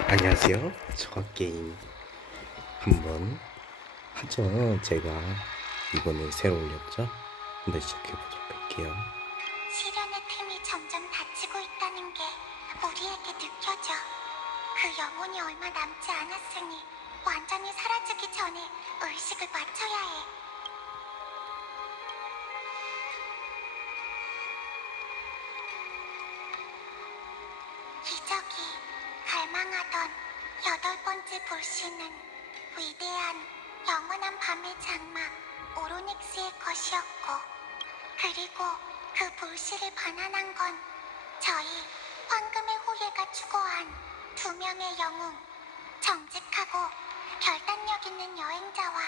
안녕하세요. 저가게임 한번 하죠. 제가 이번에 새로 올렸죠. 한번 시작해보도록 할게요. 시련의 틈이 점점 닫히고 있다는 게 우리에게 느껴져. 그 영혼이 얼마 남지 않았으니 완전히 사라지기 전에 의식을 맞춰야 해. 기적이 갈망하던 8번째 불씨는 위대한 영원한 밤의 장막 오로닉스의 것이었고, 그리고 그 불씨를 반환한 건 저희 황금의 후예가 추구한 2명의 영웅, 정직하고 결단력 있는 여행자와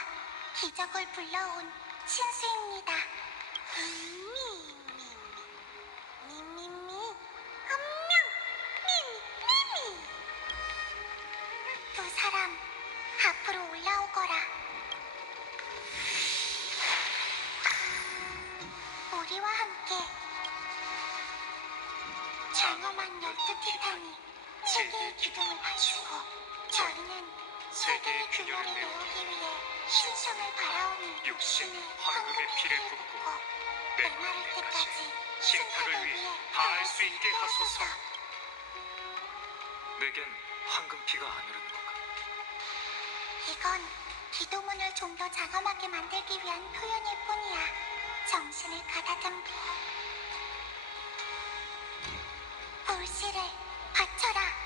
기적을 불러온 신수입니다. 미미미 한명 미미미. 두 사람 앞으로 올라오거라. 우리와 함께 장엄한 12티탄이 세계의 기둥을 받치고, 저희는 세계의 균열을 메우기 위해 신성을 바라오는 육신 황금의 피를 붓고 메마를 때까지 신탁을 위해 다할 수 있게 하소서. 내겐 황금피가 안 흐르는 건가? 이건 기도문을 좀 더 장엄하게 만들기 위한 표현일 뿐이야. 정신을 가다듬고 불씨를 바쳐라.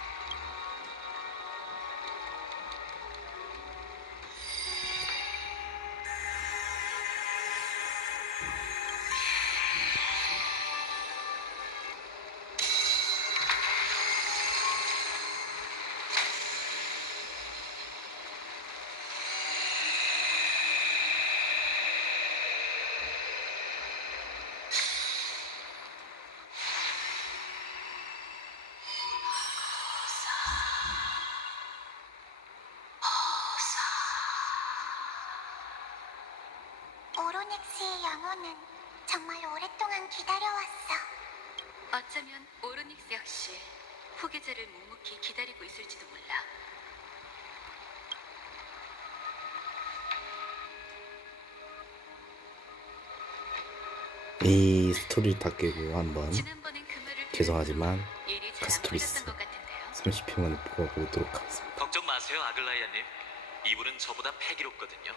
오로닉스의 영혼은 정말 오랫동안 기다려왔어. 어쩌면 오로닉스 역시 후계자를 묵묵히 기다리고 있을지도 몰라. 이 스토리를 다 깨고 한번 지난번엔 그 말을 죄송하지만 일이 잘 안 카스토리스 풀렸던 것 같은데요. 30회 만에 보도록 하겠습니다. 걱정 마세요, 아글라이아님. 이분은 저보다 패기롭거든요.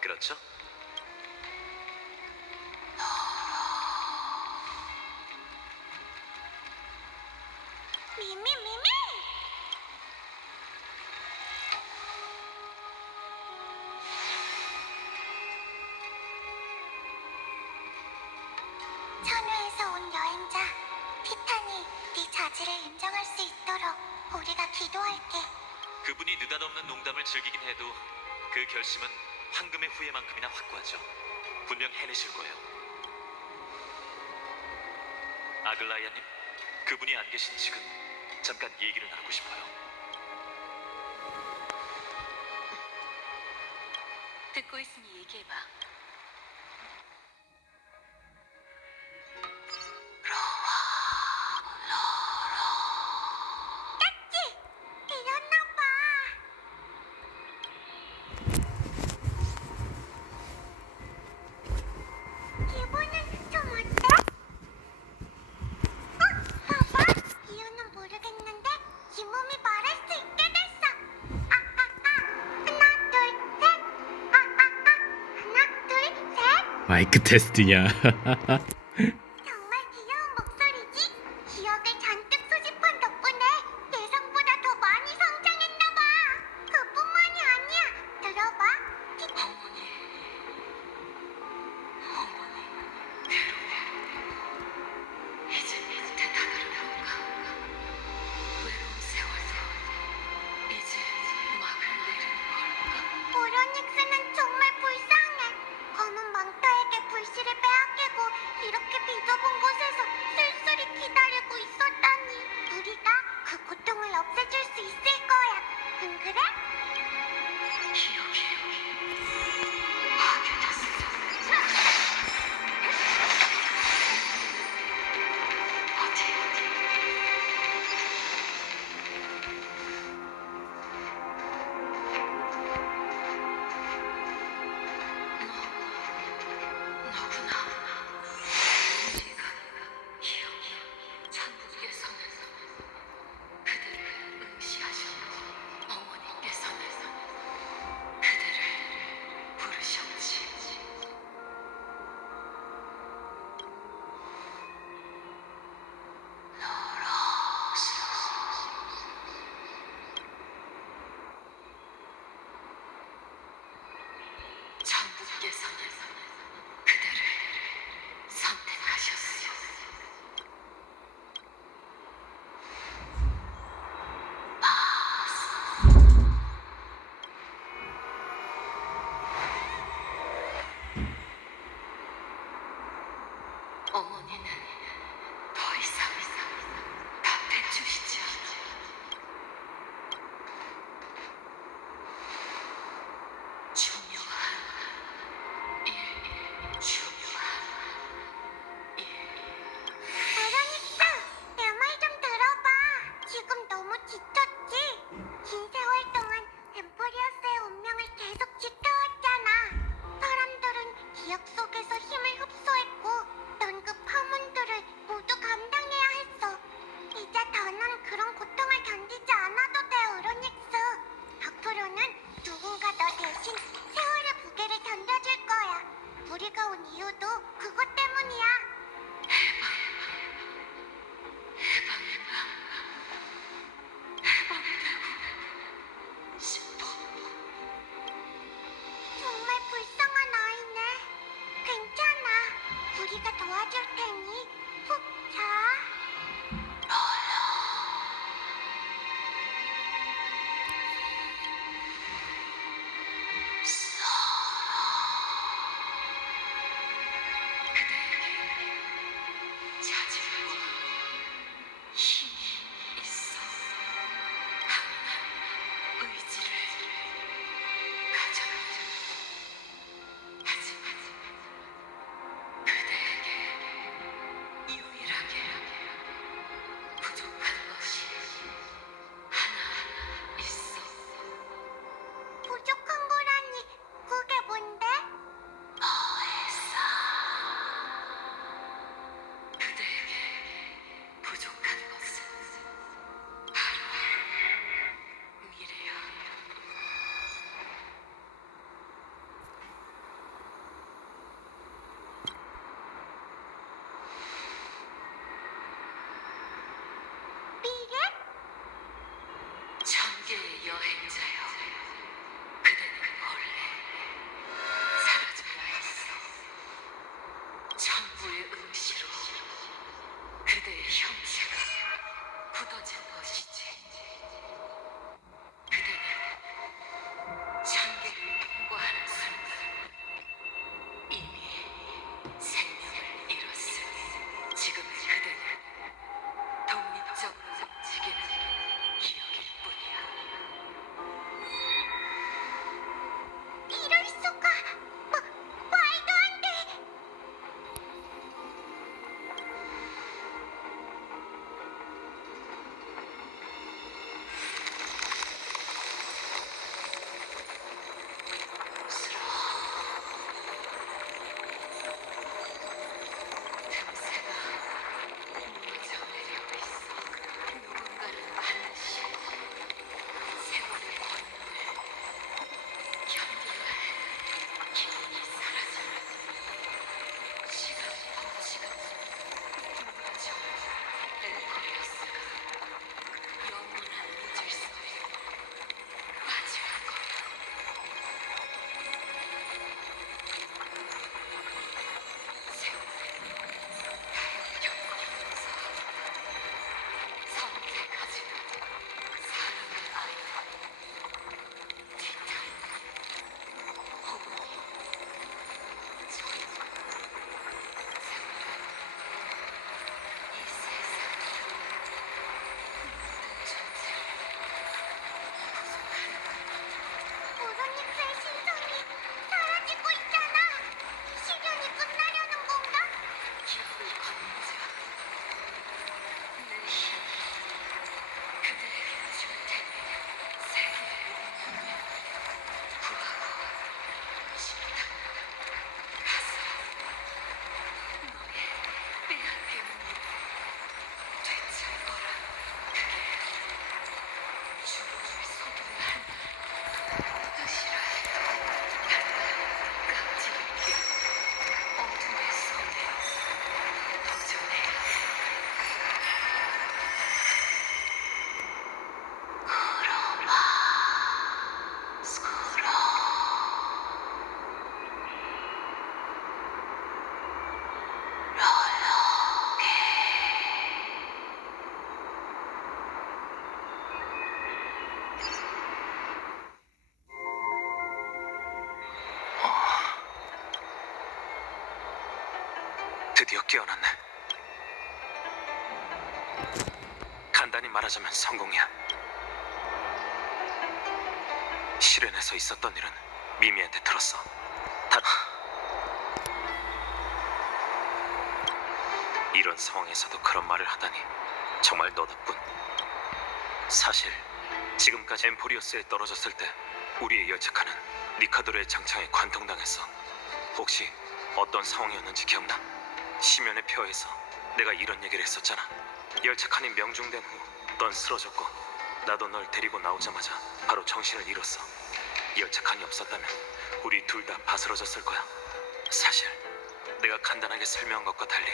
그렇죠? 미미미미! 천우에서 온 여행자 티탄이 네 자질을 인정할 수 있도록 우리가 기도할게. 그분이 느닷없는 농담을 즐기긴 해도 그 결심은 황금의 후예만큼이나 확고하죠. 분명 해내실 거예요. 아글라이아님, 그분이 안 계신 지금 잠깐 얘기를 나누고 싶어요. 듣고 있으니 얘기해봐. 지 들렸나봐. 기분은 좀 어때? 봐봐. 이유는 모르겠는데 이 몸이 말할 수 있게 됐어. 하나 둘 셋. 하나 둘 셋. 마이크 테스트냐? 정말 귀여운 목소리지? 기억을 잔뜩 수집한 덕분에 예상보다 더 많이 성장했나봐. 그뿐만이 아니야. 들어봐. 이제 대단한 건가? 외로운 세월도 이제 막을 내리는 걸까? 오로닉스는 정말 불쌍해. 검은 망토에게 불씨를 빼앗기고 이렇게 지쳤지? 긴 세월 동안 엠포리어스의 운명을 계속 지켜왔잖아. 사람들은 기억 속에서 힘을 흡수했고 넌 그 파문들을 모두 감당해야 했어. 이제 더는 그런 고통을 견디지 않아도 돼, 우로닉스. 닥터료는 누군가 너 대신 세월의 무게를 견뎌줄 거야. 우리가 온 이유도 그것 때문이야. 정말 불쌍한 아이네. 괜찮아. 우리가 도와줄 테니 푹 자. 자질과 힘이 있어. 강한 의지를 가져라. 하지만 그대에게 유일하게 부족한 것이 하나 있어. 부족한 거라니 그게 뭔데? 그대에게 부족한 것은 바로 미래야. 미래? 천계의 여행자여, 그대는 원래 사라져야 했어. 천부의 응시로 그대의 형체가 굳어진 것이지. 그대는 천계를 통과하는 순간 이미 생명을 잃었으니 지금 그대는 독립적으로 움직이는 기억일 뿐이야. 이럴 수가. 말도 안 돼. 틈새가 무너져 내리고 있어. 누군가는 반드시 세월의 권능을 견뎌야 해. 기운이 사라져라. 시간의 덩치가 무너져 엠포리어스가 영원한 무질서에 빠질 거야. 세월은 겪으면서 선택하지는 사람의 아이들 티탄, 호미, 전 세월은 이 세상의 모든 존재를 구속하는 우로닉스의 신성이 사라지고 있잖아. 시련이 끝나려는 건가? 기억을 건져 내 힘을 그대에게 줄 테니 세계의 운명을 구하고 싶다. 가서 너의 빼앗긴 몸을 되찾거라. 그게 죽음을 소멸한 뜻이라 해도 깍지를 끼 어둠의 손에 도전해야 해. 구로마 스쿠로 롤러게 드디어 깨어났네. 간단히 말하자면 성공이야. 실현에서 있었던 일은 미미한테 들었어. 다 이런 상황에서도 그런 말을 하다니 정말 너답군. 사실 지금까지 엠포리오스에 떨어졌을 때 우리의 열차칸은 니카도르의 장창에 관통당했어. 혹시 어떤 상황이었는지 기억나? 시면의 표에서 내가 이런 얘기를 했었잖아. 열차칸이 명중된 후 넌 쓰러졌고 나도 널 데리고 나오자마자 바로 정신을 잃었어. 열차칸이 없었다면 우리 둘 다 바스러졌을 거야. 사실 내가 간단하게 설명한 것과 달리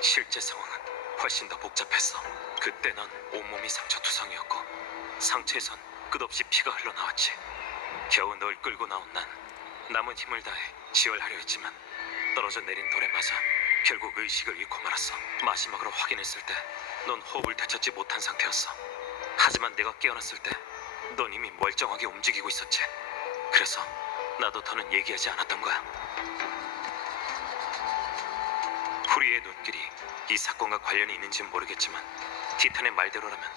실제 상황은 훨씬 더 복잡했어. 그때 넌 온몸이 상처투성이었고 상처에선 끝없이 피가 흘러나왔지. 겨우 널 끌고 나온 난 남은 힘을 다해 지혈하려 했지만 떨어져 내린 돌에 맞아 결국 의식을 잃고 말았어. 마지막으로 확인했을 때 넌 호흡을 되찾지 못한 상태였어. 하지만 내가 깨어났을 때 넌 이미 멀쩡하게 움직이고 있었지. 그래서 나도 더는 얘기하지 않았던 거야. 후리의 눈길이 이 사건과 관련이 있는지는 모르겠지만 티탄의 말대로라면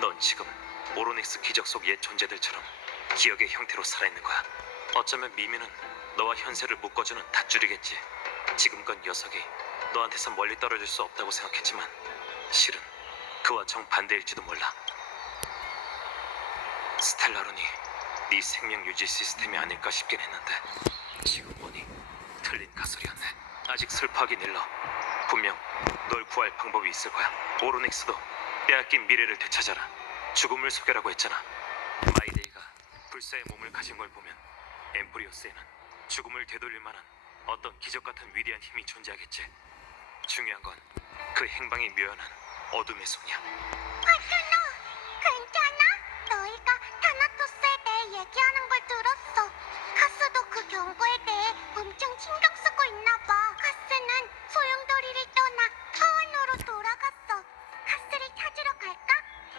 넌 지금 오로닉스 기적 속 옛 존재들처럼 기억의 형태로 살아있는 거야. 어쩌면 미미는 너와 현세를 묶어주는 닷줄이겠지. 지금껏 녀석이 너한테서 멀리 떨어질 수 없다고 생각했지만 실은 그와 정반대일지도 몰라. 스텔라론이 네 생명 유지 시스템이 아닐까 싶긴 했는데 지금 보니 틀린 가설이었네. 아직 슬퍼하긴 일러. 분명 널 구할 방법이 있을 거야. 오로닉스도 빼앗긴 미래를 되찾아라. 죽음을 속여라고 했잖아. 마이데이가 불사의 몸을 가진 걸 보면 엠프리오스에는 죽음을 되돌릴 만한 어떤 기적 같은 위대한 힘이 존재하겠지. 중요한 건 그 행방이 묘연한 어둠의 손이야. 아스노, 괜찮아? 너희가 타나토스에 대해 얘기하는 걸 들었어. 카스도 그 경고에 대해 엄청 신경 쓰고 있나 봐. 카스는 소용돌이를 떠나 하원으로 돌아갔어. 카스를 찾으러 갈까?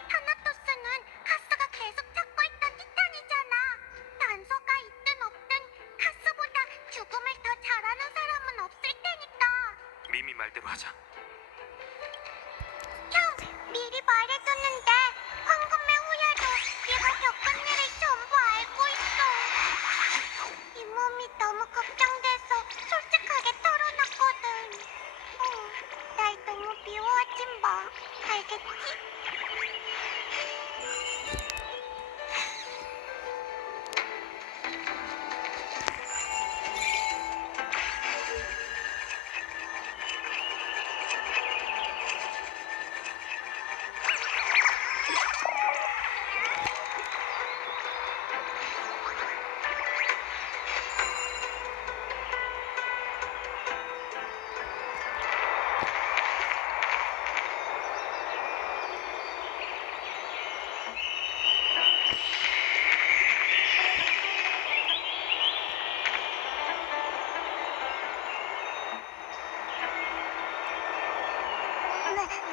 타나토스는 카스가 계속 찾고 있던 티탄이잖아. 단서가 있든 없든 카스보다 죽음을 더 잘하는 사람은 없을 테니까. 미미 말대로 하자. 형, 미리 말해줬는데 황금의 후예도 얘가 겪은 일을 전부 알고 있어. 이 몸이 너무 걱정돼서 솔직하게 털어놨거든. 날 너무 미워하지 마. 알겠지?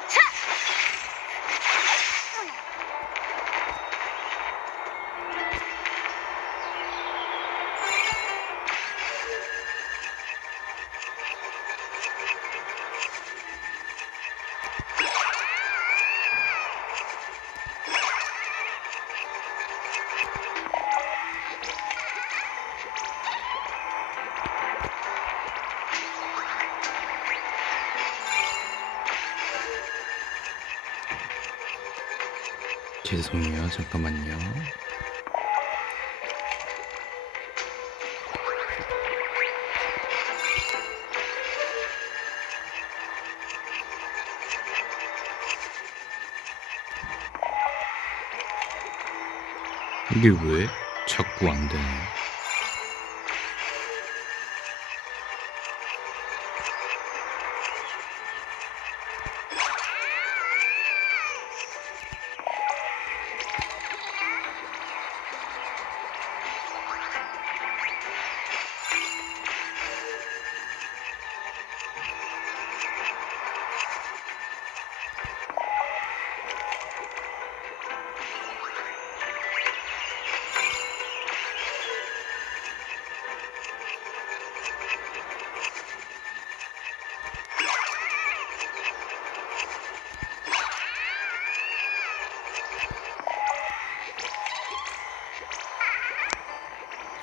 차! 죄송해요. 잠깐만요. 이게 왜 자꾸 안 되네?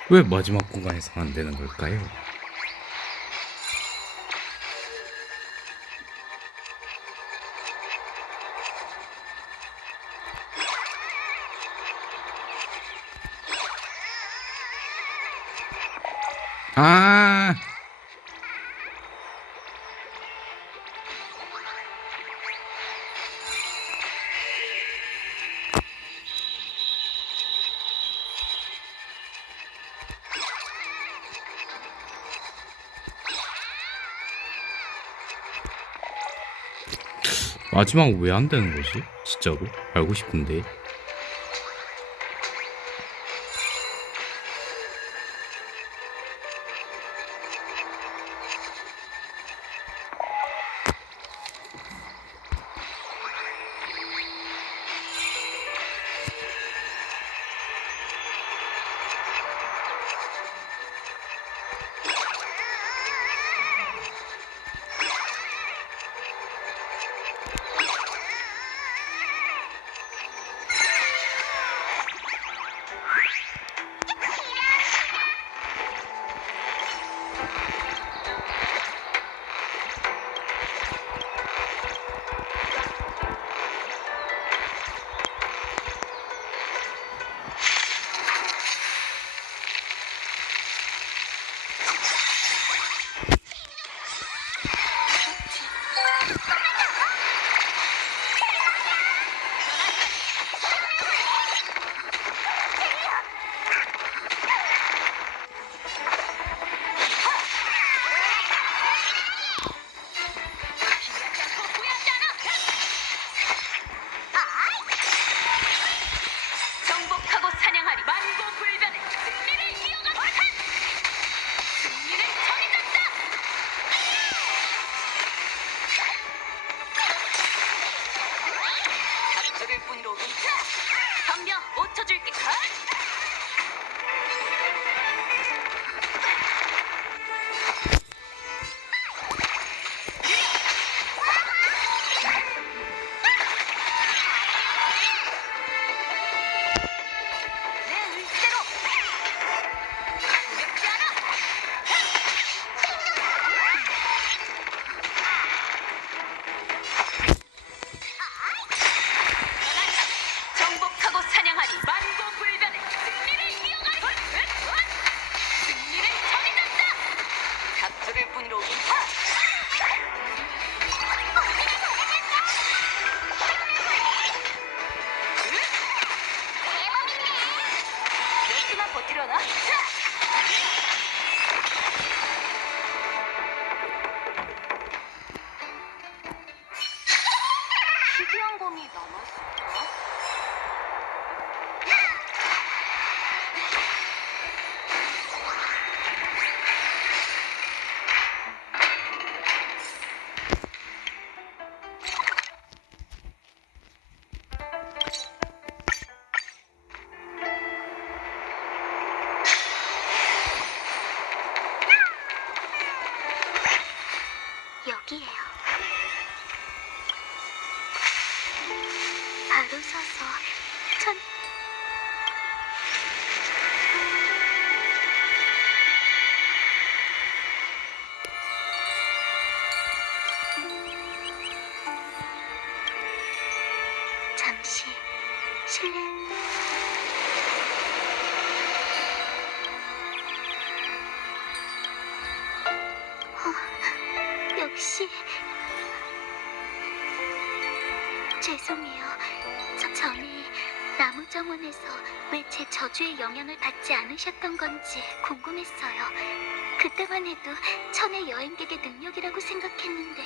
왜 마지막 공간에서 안 되는 걸까요? 아, 마지막 왜 안 되는 거지? 진짜로 알고 싶은데. 정복하고 사냥하리. 만고불변의 승리를 이어가. 승리를 정해줬다. 작전일 뿐이로군. 덤벼 5초 줄게. 내 의지대로. 두렵지 않아. 정복하고 사냥하리. 만고불변의 승리를 이어가. 승리를 정해줬다. 작전일 뿐이로군. 몇 수만 버티려나? 희귀한 검이 남았을까? 여기에요. 바로 서서 천 잠시 실례. 역시 죄송해요. 저 전에 나무 정원에서 왜 제 저주의 영향을 받지 않으셨던 건지 궁금했어요. 그때만 해도 천의 여행객의 능력이라고 생각했는데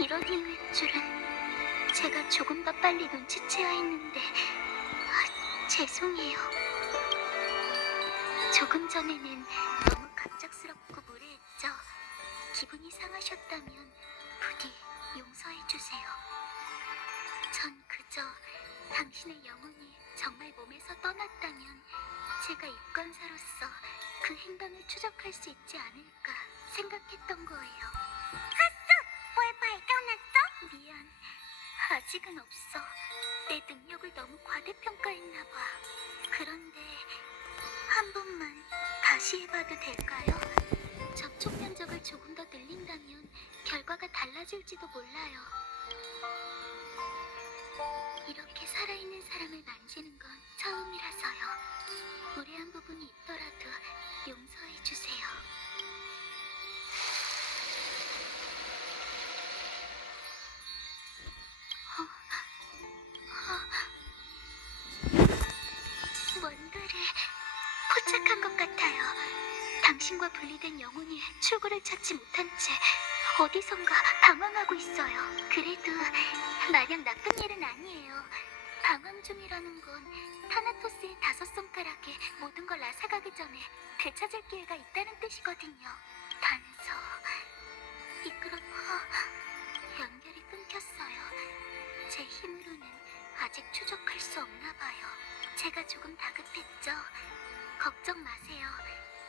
이런 이유일 줄은. 제가 조금 더 빨리 눈치채야 했는데 죄송해요. 조금 전에는 너무 갑작스럽고 무례했죠. 기분이 상하셨다면 부디 용서해주세요. 전 그저 당신의 영혼이 정말 몸에서 떠났다면 제가 입관사로서 그 행방을 추적할 수 있지 않을까 생각했던 거예요. 핫스! 뭘 발견했어? 미안. 아직은 없어. 내 능력을 너무 과대평가했나 봐. 그런데 한 번만 다시 해봐도 될까요? 접촉 면적을 조금 더 늘린다면 결과가 달라질지도 몰라요. 이렇게 살아있는 사람을 만지는 건 처음이라서요. 무례한 부분이 있더라도 용서해주세요. 생각한 것 같아요. 당신과 분리된 영혼이 출구를 찾지 못한 채 어디선가 방황하고 있어요. 그래도 마냥 나쁜 일은 아니에요. 방황 중이라는 건 타나토스의 5손가락에 모든 걸 앗아가기 전에 되찾을 기회가 있다는 뜻이거든요. 단서 연결이 끊겼어요. 제 힘으로는 아직 추적할 수 없나 봐요. 제가 조금 다급했죠. 걱정 마세요.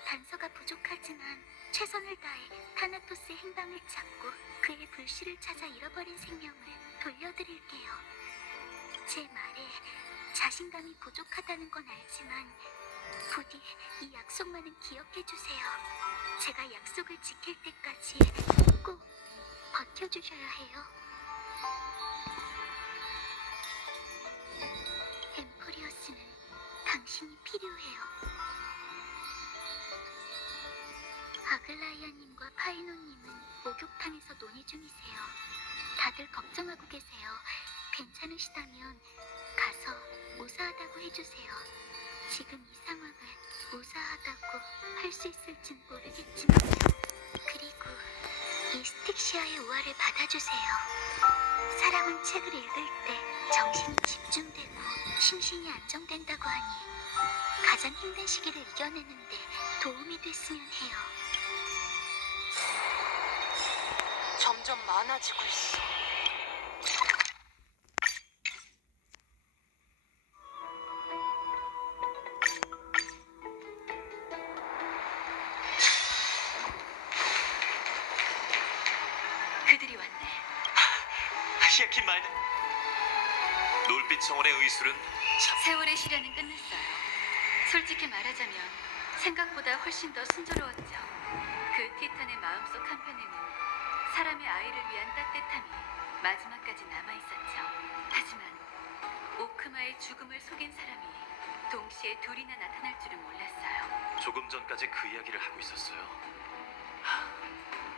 단서가 부족하지만 최선을 다해 타나토스의 행방을 찾고 그의 불씨를 찾아 잃어버린 생명을 돌려드릴게요. 제 말에 자신감이 부족하다는 건 알지만 부디 이 약속만은 기억해주세요. 제가 약속을 지킬 때까지 꼭 버텨주셔야 해요. 엠포리어스는 당신이 필요해요. 아글라이아님과 파이노님은 목욕탕에서 논의 중이세요. 다들 걱정하고 계세요. 괜찮으시다면 가서 무사하다고 해주세요. 지금 이 상황을 무사하다고 할 수 있을진 모르겠지만요. 그리고 이 스틱시아의 우화를 받아주세요. 사람은 책을 읽을 때 정신이 집중되고 심신이 안정된다고 하니 가장 힘든 시기를 이겨내는데 도움이 됐으면 해요. 점점 많아지고 있어. 그들이 왔네. 시아킨 말든. 놀빛 정원의 의술은 참 세월의 시련은 끝났어요. 솔직히 말하자면 생각보다 훨씬 더 순조로웠죠. 그 티탄의 마음속 한편에는 사람의 아이를 위한 따뜻함이 마지막까지 남아있었죠. 하지만 오크마의 죽음을 속인 사람이 동시에 둘이나 나타날 줄은 몰랐어요. 조금 전까지 그 이야기를 하고 있었어요.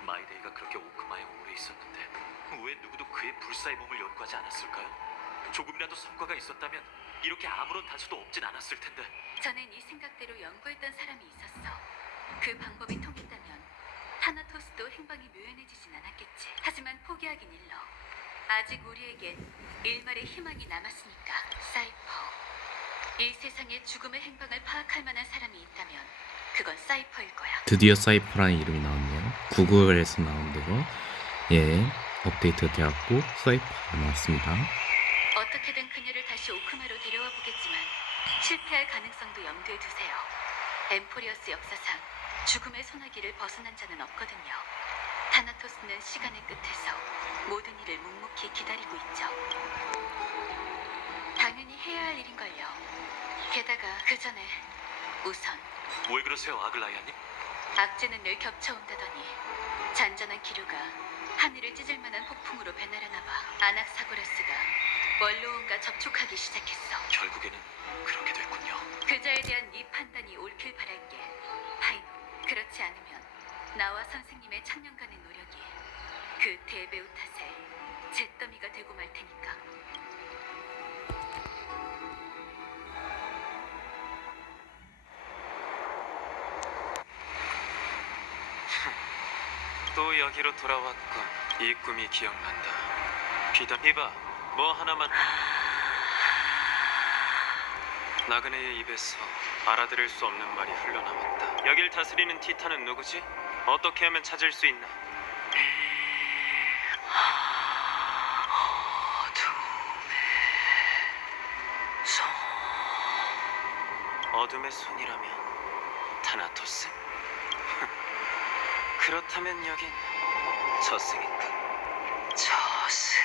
마이데이가 그렇게 오크마에 오래 있었는데 왜 누구도 그의 불사의 몸을 연구하지 않았을까요? 조금이라도 성과가 있었다면 이렇게 아무런 단서도 없진 않았을 텐데. 전엔 이 생각대로 연구했던 사람이 있었어. 그 방법이 통했다면 타나토스도 행방이 묘연해지진 않았겠지. 하지만 포기하긴 일러. 아직 우리에겐 일말의 희망이 남았으니까. 사이퍼. 이 세상에 죽음의 행방을 파악할 만한 사람이 있다면 그건 사이퍼일 거야. 드디어 사이퍼라는 이름이 나왔네요. 구글에서 나온 대로 업데이트가 되었고 사이퍼가 나왔습니다. 어떻게든 그녀를 다시 오크마로 데려와 보겠지만 실패할 가능성도 염두에 두세요. 엠포리어스 역사상 죽음의 소나기를 벗어난 자는 없거든요. 타나토스는 시간의 끝에서 모든 일을 묵묵히 기다리고 있죠. 당연히 해야 할 일인걸요. 게다가 그 전에 우선 왜 그러세요, 아글라이아님? 악재는 늘 겹쳐온다더니 잔잔한 기류가 하늘을 찢을 만한 폭풍으로 배나르나 봐. 아낙사고라스가 원로원과 접촉하기 시작했어. 결국에는 그렇게 됐군요. 그자에 대한 네 판단이 옳길 바랄게, 파이노. 그렇지 않으면 나와 선생님의 천년간의 노력이 그 대배우 탓에 잿더미가 되고 말 테니까. 또 여기로 돌아왔군. 이 꿈이 기억난다. 비던 이봐, 뭐 하나만. 나그네의 입에서 알아들을 수 없는 말이 흘러나왔다. 여길 다스리는 티탄은 누구지? 어떻게 하면 찾을 수 있나? 어둠의 손이라면 타나토스? 그렇다면 여긴 저승인가? 저승이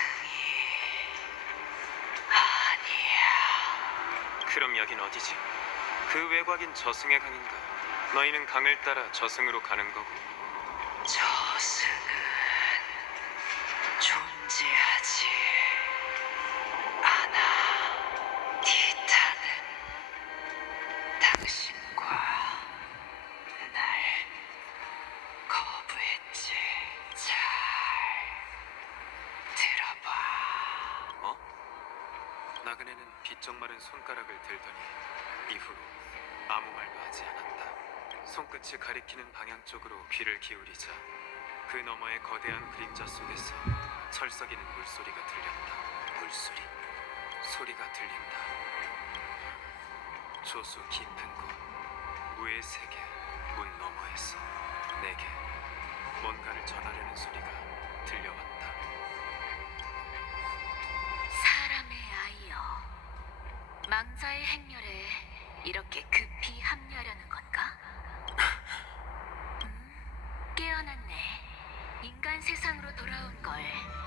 아니야. 그럼 여긴 어디지? 그 외곽인 저승의 강인가? 너희는 강을 따라 저승으로 가는 거고. 저승은 존재하지 않아. 티탄은 당신과 날 거부했지. 잘 들어봐. 나그네는 비쩍 마른 손가락을 들더니 이후로 아무 말도 하지 않았다. 손끝이 가리키는 방향 쪽으로 귀를 기울이자 그 너머의 거대한 그림자 속에서 철썩이는 물소리가 들렸다. 물소리? 소리가 들린다. 조수 깊은 곳, 무의 세계, 문 너머에서 내게 뭔가를 전하려는 소리가 들려왔다. 사람의 아이여, 망자의 행렬에 이렇게 급히 합류하려는 건가? 깨어났네. 인간 세상으로 돌아온 걸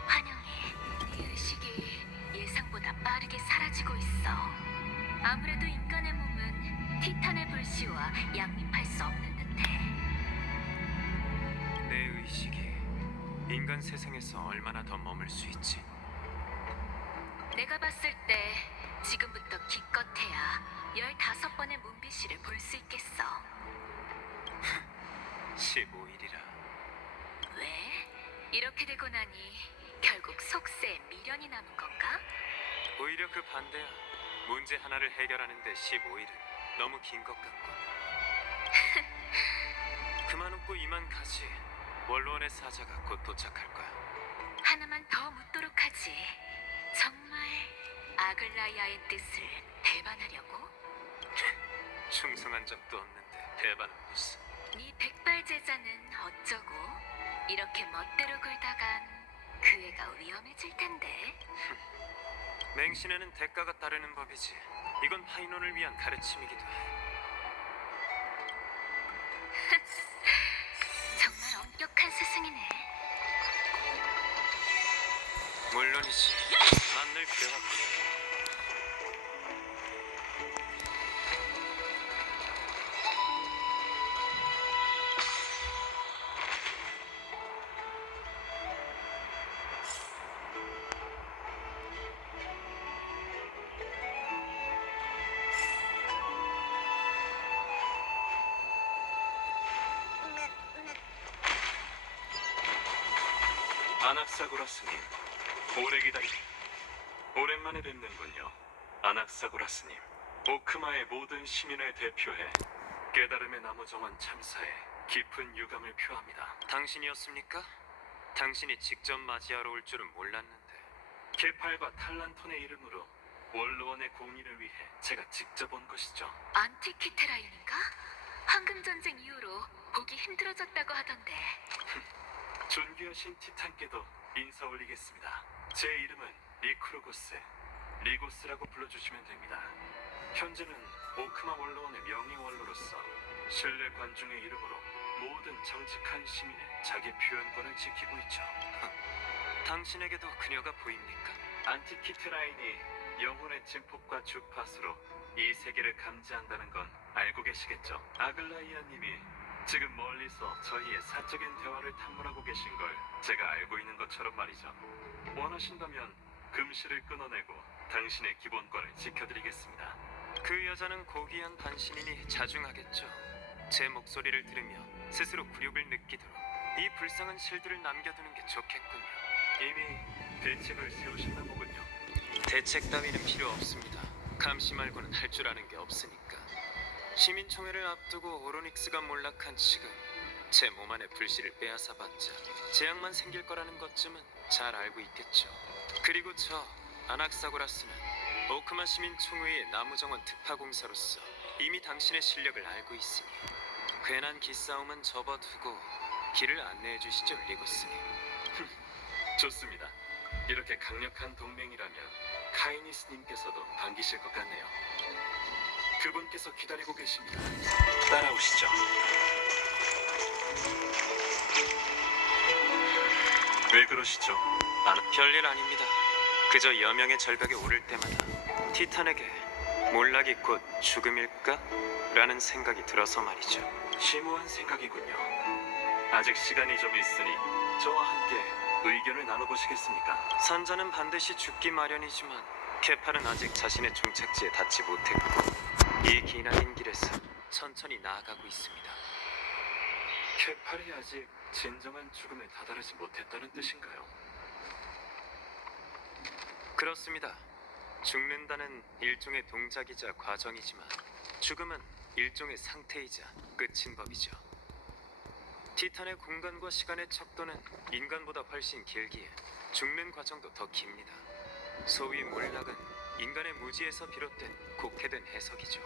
환영해. 네 의식이 예상보다 빠르게 사라지고 있어. 아무래도 인간의 몸은 티탄의 불씨와 양립할 수 없는 듯해. 내 의식이 인간 세상에서 얼마나 더 머물 수 있지? 내가 봤을 때 지금부터 기껏해야 15번의 문비시를 볼 수 있겠어. 15일이라. 왜? 이렇게 되고 나니 결국 속세에 미련이 남은 건가? 오히려 그 반대야. 문제 하나를 해결하는데 15일은 너무 긴 것 같군. 그만 웃고 이만 가지. 원로원의 사자가 곧 도착할 거야. 하나만 더 묻도록 하지. 정말 아글라이아의 뜻을 배반하려고? 충성한 적도 없는데 배반은 무슨. 네 백발 제자는 어쩌고? 이렇게 멋대로 굴다간 그 애가 위험해질 텐데. 맹신에는 대가가 따르는 법이지. 이건 파이논을 위한 가르침이기도 해. 정말 엄격한 스승이네. 물론이지. 난 늘 그래왔고. 아낙사고라스님, 오래 기다린 오랜만에 뵙는군요. 아낙사고라스님, 오크마의 모든 시민을 대표해 깨달음의 나무 정원 참사에 깊은 유감을 표합니다. 당신이었습니까? 당신이 직접 맞이하러 올 줄은 몰랐는데. 케팔과 탈란톤의 이름으로 원로원의 공의를 위해 제가 직접 온 것이죠. 안티키테라인인가? 황금전쟁 이후로 보기 힘들어졌다고 하던데. 존귀하신 티탄께도 인사 올리겠습니다. 제 이름은 리크로고스, 리고스라고 불러주시면 됩니다. 현재는 오크마 원로원의 명예 원로로서 신뢰 관중의 이름으로 모든 정직한 시민의 자기 표현권을 지키고 있죠. 당신에게도 그녀가 보입니까? 안티키트라인이 영혼의 진폭과 주파수로 이 세계를 감지한다는 건 알고 계시겠죠? 아글라이아님이 지금 멀리서 저희의 사적인 대화를 탐문하고 계신 걸 제가 알고 있는 것처럼 말이죠. 원하신다면 금실을 끊어내고 당신의 기본권을 지켜드리겠습니다. 그 여자는 고귀한 반신이니 자중하겠죠. 제 목소리를 들으며 스스로 굴욕을 느끼도록 이 불쌍한 실들을 남겨두는 게 좋겠군요. 이미 대책을 세우셨나 보군요. 대책 따위는 필요 없습니다. 감시 말고는 할 줄 아는 게 없으니까. 시민총회를 앞두고 오로닉스가 몰락한 지금 제 몸 안에 불씨를 빼앗아봤자 재앙만 생길 거라는 것쯤은 잘 알고 있겠죠. 그리고 저 아낙사고라스는 오크마 시민총회의 나무정원 특파공사로서 이미 당신의 실력을 알고 있으니 괜한 기싸움은 접어두고 길을 안내해 주시죠, 리고스님. 좋습니다. 이렇게 강력한 동맹이라면 카이니스님께서도 반기실 것 같네요. 그분께서 기다리고 계십니다. 따라오시죠. 왜 그러시죠? 별일 아닙니다. 그저 여명의 절벽에 오를 때마다 티탄에게 몰락이 곧 죽음일까? 라는 생각이 들어서 말이죠. 심오한 생각이군요. 아직 시간이 좀 있으니 저와 함께 의견을 나눠보시겠습니까? 산자는 반드시 죽기 마련이지만 케팔은 아직 자신의 종착지에 닿지 못했고 이 기나긴 길에서 천천히 나아가고 있습니다. 케팔이 아직 진정한 죽음에 다다르지 못했다는 뜻인가요? 그렇습니다. 죽는다는 일종의 동작이자 과정이지만 죽음은 일종의 상태이자 끝인 법이죠. 티탄의 공간과 시간의 척도는 인간보다 훨씬 길기에 죽는 과정도 더 깁니다. 소위 몰락은 인간의 무지에서 비롯된 곡해된 해석이죠.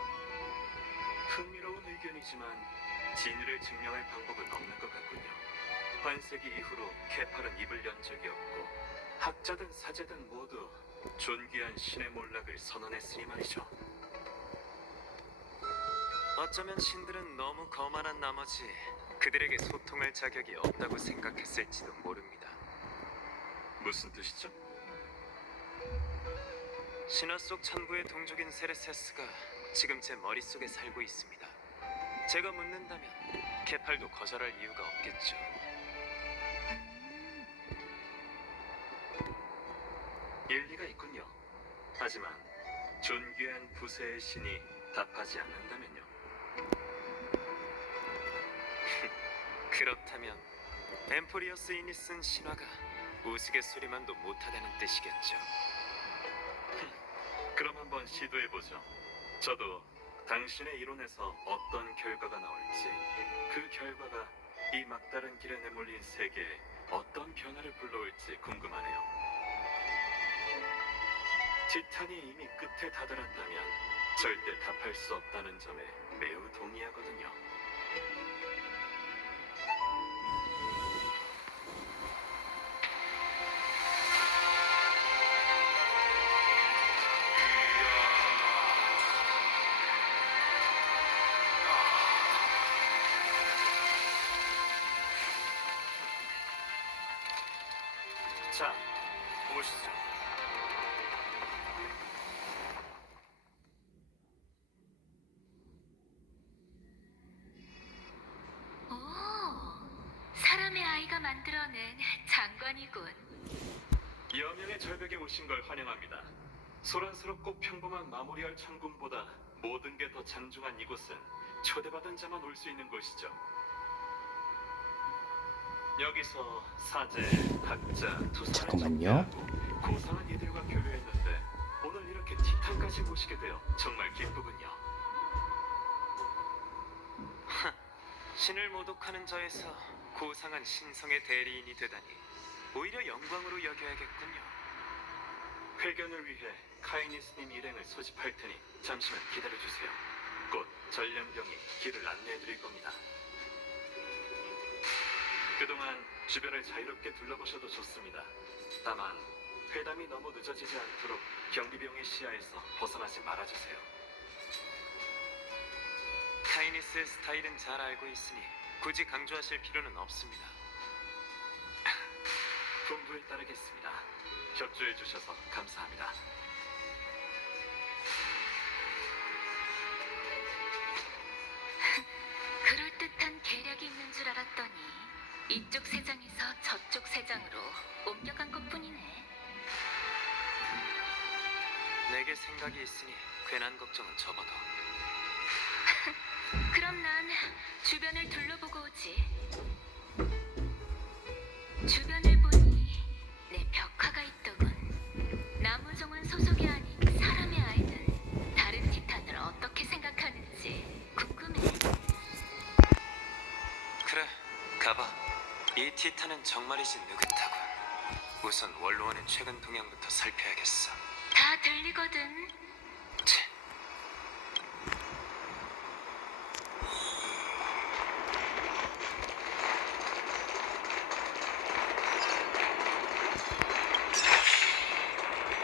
흥미로운 의견이지만 진위를 증명할 방법은 없는 것 같군요. 환세기 이후로 케팔은 입을 연 적이 없고 학자든 사제든 모두 존귀한 신의 몰락을 선언했으니 말이죠. 어쩌면 신들은 너무 거만한 나머지 그들에게 소통할 자격이 없다고 생각했을지도 모릅니다. 무슨 뜻이죠? 신화 속 천부의 동족인 세레세스가 지금 제 머릿속에 살고 있습니다. 제가 묻는다면 케팔도 거절할 이유가 없겠죠. 일리가 있군요. 하지만 존귀한 부세의 신이 답하지 않는다면요. 그렇다면 엠포리어스인이 쓴 신화가 우스갯소리만도 못하다는 뜻이겠죠. 그럼 한번 시도해보죠. 저도 당신의 이론에서 어떤 결과가 나올지, 그 결과가 이 막다른 길에 내몰린 세계에 어떤 변화를 불러올지 궁금하네요. 티탄이 이미 끝에 다다랐다면 절대 답할 수 없다는 점에 매우 동의하거든요. 자, 보시죠. 오, 사람의 아이가 만들어낸 장관이군. 여명의 절벽에 오신 걸 환영합니다. 소란스럽고 평범한 마무리할 천궁보다 모든 게 더 장중한 이곳은 초대받은 자만 올 수 있는 곳이죠. 여기서 사제, 학자, 투사를 잠깐만요. 정리하고 고상한 이들과 교류했는데 오늘 이렇게 티탄까지 모시게 되어 정말 기쁘군요. 신을 모독하는 저에서 고상한 신성의 대리인이 되다니 오히려 영광으로 여겨야겠군요. 회견을 위해 카이니스님 일행을 소집할 테니 잠시만 기다려주세요. 곧 전령병이 길을 안내해드릴 겁니다. 그동안 주변을 자유롭게 둘러보셔도 좋습니다. 다만 회담이 너무 늦어지지 않도록 경비병의 시야에서 벗어나지 말아주세요. 카이니스의 스타일은 잘 알고 있으니 굳이 강조하실 필요는 없습니다. 본부에 따르겠습니다. 협조해 주셔서 감사합니다. 그럴듯한 계략이 있는 줄 알았더니 이쪽 세장에서 저쪽 세장으로 옮겨간 것뿐이네. 내게 생각이 있으니 괜한 걱정은 접어둬. 그럼 난 주변을 둘러보고 오지. 주변을 보니 내 벽화가 있더군. 나무종은 소속이 아닌 사람의 아이는 다른 티탄을 어떻게 생각하는지 궁금해. 그래, 가봐. 이 티탄은 정말이지 느긋하군. 우선 원로원의 최근 동향부터 살펴야겠어. 다 들리거든. 치.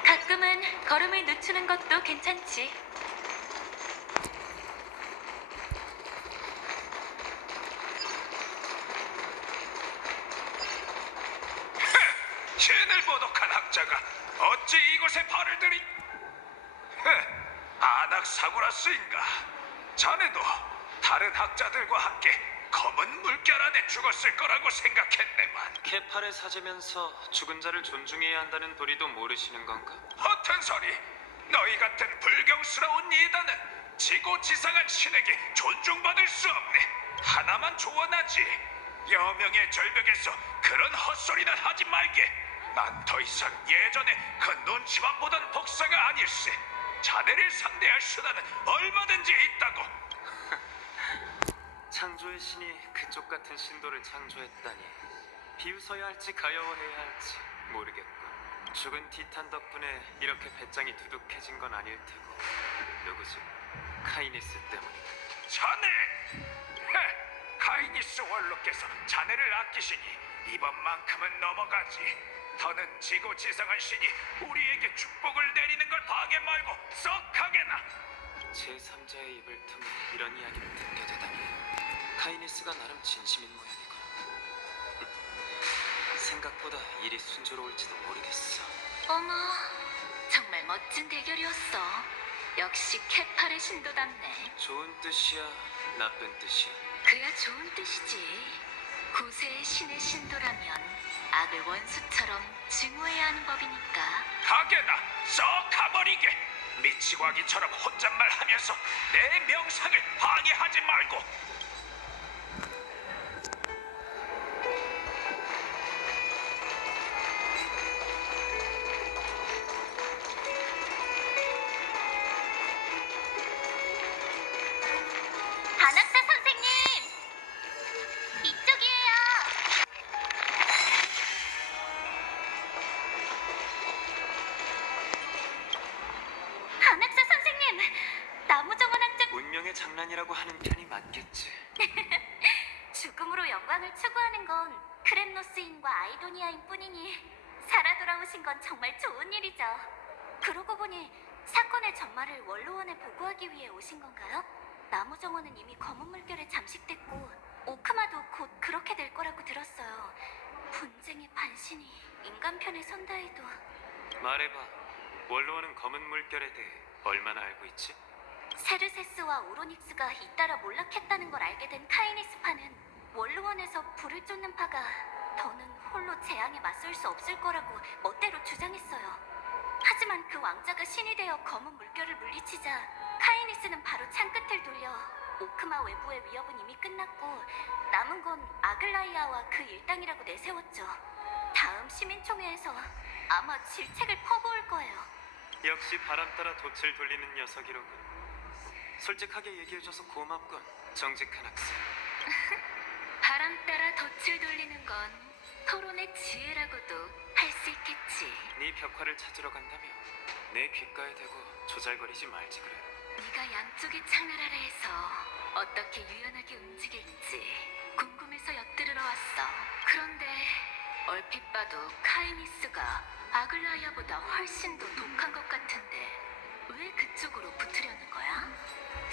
가끔은 걸음을 늦추는 것도 괜찮지. 신을 모독한 학자가 어찌 이곳에 발을 들이? 아낙 사구라스인가? 자네도 다른 학자들과 함께 검은 물결 안에 죽었을 거라고 생각했네만. 케팔의 사제면서 죽은 자를 존중해야 한다는 도리도 모르시는 건가? 허튼 소리! 너희 같은 불경스러운 이단은 지고지상한 신에게 존중받을 수 없네. 하나만 조언하지. 여명의 절벽에서 그런 헛소리는 하지 말게. 난 더 이상 예전에 그 눈치만 보던 복사가 아닐세. 자네를 상대할 수단은 얼마든지 있다고. 같은 신도를 창조했다니 비웃어야 할지 가여워해야 할지 모르겠군. 죽은 티탄 덕분에 이렇게 배짱이 두둑해진 건 아닐 테고 누구지? 카이니스 때문이다. 자네! 카이니스 원로께서 자네를 아끼시니 이번만큼은 넘어가지. 더는 지고지상한 신이 우리에게 축복을 내리는 걸 방해 말고 썩 하게나. 제3자의 입을 통해 이런 이야기를 듣게 되다니 카이니스가 나름 진심인 모양이군. 생각보다 일이 순조로울지도 모르겠어. 어머, 정말 멋진 대결이었어. 역시 케팔의 신도답네. 좋은 뜻이야, 나쁜 뜻이야? 그야 좋은 뜻이지. 구세의 신의 신도라면 악을 원수처럼 증오해야 하는 법이니까. 하게나 썩 가버리게. 미치광이처럼 혼잣말하면서 내 명상을 방해하지 말고. 반학사 선생님! 이쪽이에요! 반학사 선생님! 나무정원 학자 운명의 장난이라고 하는 편이 맞겠지. 죽음으로 영광을 추구하는 건 크렘노스인과 아이도니아인 뿐이니 살아 돌아오신 건 정말 좋은 일이죠. 그러고 보니 사건의 전말을 원로원에 보고하기 위해 오신 건가요? 나무정원은 이미 검은 물결에 잠식됐고 오크마도 곧 그렇게 될 거라고 들었어요. 분쟁의 반신이 인간 편에 선다 해도 말해봐. 원로원은 검은 물결에 대해 얼마나 알고 있지? 세르세스와 오로닉스가 잇따라 몰락했다는 걸 알게 된 카이니스파는 원로원에서 불을 쫓는 파가 더는 홀로 재앙에 맞설 수 없을 거라고 멋대로 주장했어요. 하지만 그 왕자가 신이 되어 검은 물결을 물리치자 카이니스는 바로 창끝을 돌려 오크마 외부의 위협은 이미 끝났고 남은 건 아글라이아와 그 일당이라고 내세웠죠. 다음 시민총회에서 아마 질책을 퍼부을 거예요. 역시 바람 따라 돛을 돌리는 녀석이로군. 솔직하게 얘기해줘서 고맙군, 정직한 학생. 바람 따라 돛을 돌리는 건 토론의 지혜라고도 할 수 있겠지. 네 벽화를 찾으러 간다며 내 귓가에 대고 조잘거리지 말지 그래. 네가 양쪽의 창을 아래 해서 어떻게 유연하게 움직일지 궁금해서 엿들으러 왔어. 그런데 얼핏 봐도 카이니스가 아글라이아보다 훨씬 더 독한 것 같은데 왜 그쪽으로 붙으려는 거야?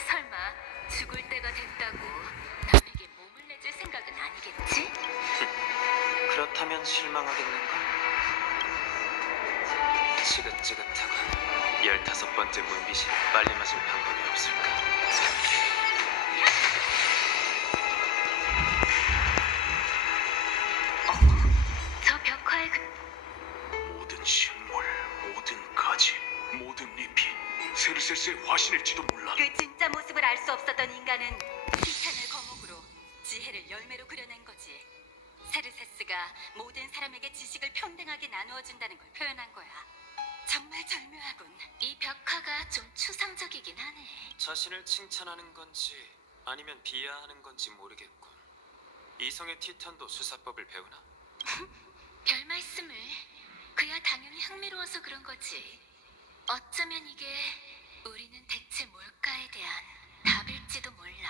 설마 죽을 때가 됐다고 남에게 몸을 내줄 생각은 아니겠지? 그렇다면 실망하겠는가? 지긋지긋하고 15번째 문빗이 빨리 맞을 방법이 없을까? 저 벽화에 모든 식물, 모든 가지, 모든 잎이 세르세스의 화신일지도 몰라. 그 진짜 모습을 알 수 없었던 인간은 티탄을 거목으로 지혜를 열매로 그려낸 거지. 세르세스가 모든 사람에게 지식을 평등하게 나누어 준다는 걸 표현한 거야. 정말 절묘하군. 이 벽화가 좀 추상적이긴 하네. 자신을 칭찬하는 건지 아니면 비하하는 건지 모르겠군. 이성의 티탄도 수사법을 배우나? 별 말씀을. 그야 당연히 흥미로워서 그런 거지. 어쩌면 이게 우리는 대체 뭘까에 대한 답일지도 몰라.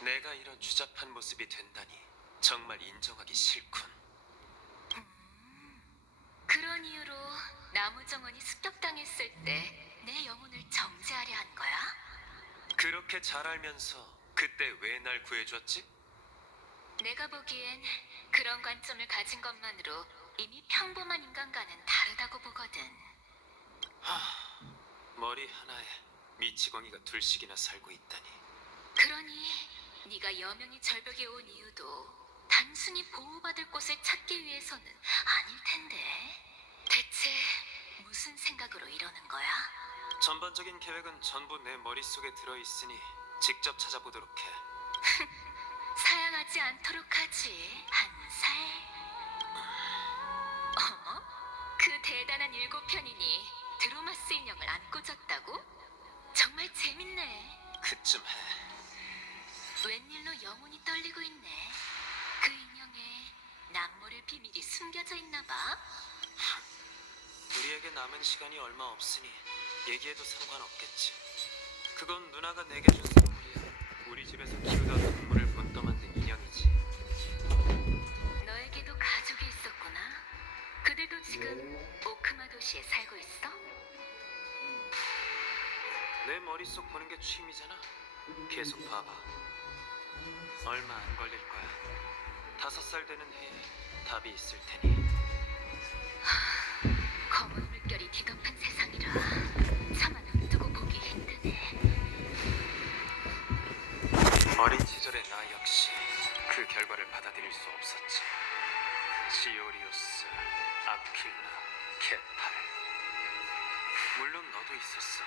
내가 이런 추잡한 모습이 된다니 정말 인정하기 싫군. 그런 이유로 나무정원이 습격당했을 때 내 영혼을 정지하려 한 거야? 그렇게 잘 알면서 그때 왜 날 구해줬지? 내가 보기엔 그런 관점을 가진 것만으로 이미 평범한 인간과는 다르다고 보거든. 머리 하나에 미치광이가 둘씩이나 살고 있다니. 그러니 네가 여명이 절벽에 온 이유도 단순히 보호받을 곳을 찾기 위해서는 아닐 텐데. 대체 무슨 생각으로 이러는 거야? 전반적인 계획은 전부 내 머릿속에 들어있으니 직접 찾아보도록 해. 사양하지 않도록 하지. 한 살. 어머? 그 대단한 7편이니 드로마스 인형을 안 꽂았다고? 정말 재밌네. 그쯤 해. 웬일 영혼이 떨리고 있네. 그 인형에 남모를 비밀이 숨겨져 있나 봐. 우리에게 남은 시간이 얼마 없으니 얘기해도 상관없겠지. 그건 누나가 내게 준 선물이야. 우리 집에서 키우던 동물을 본떠 만든 인형이지. 너에게도 가족이 있었구나. 그들도 지금 오크마 도시에 살고 있어? 내 머릿속 보는 게 취미잖아. 계속 봐봐. 얼마 안 걸릴 거야. 5살 되는 해에 답이 있을 테니. 검은 물결이 뒤덮은 세상이라 차마 눈뜨고 보기 힘드네. 어린 시절의 나 역시 그 결과를 받아들일 수 없었지. 시오리우스, 아킬라, 케팔. 물론 너도 있었어.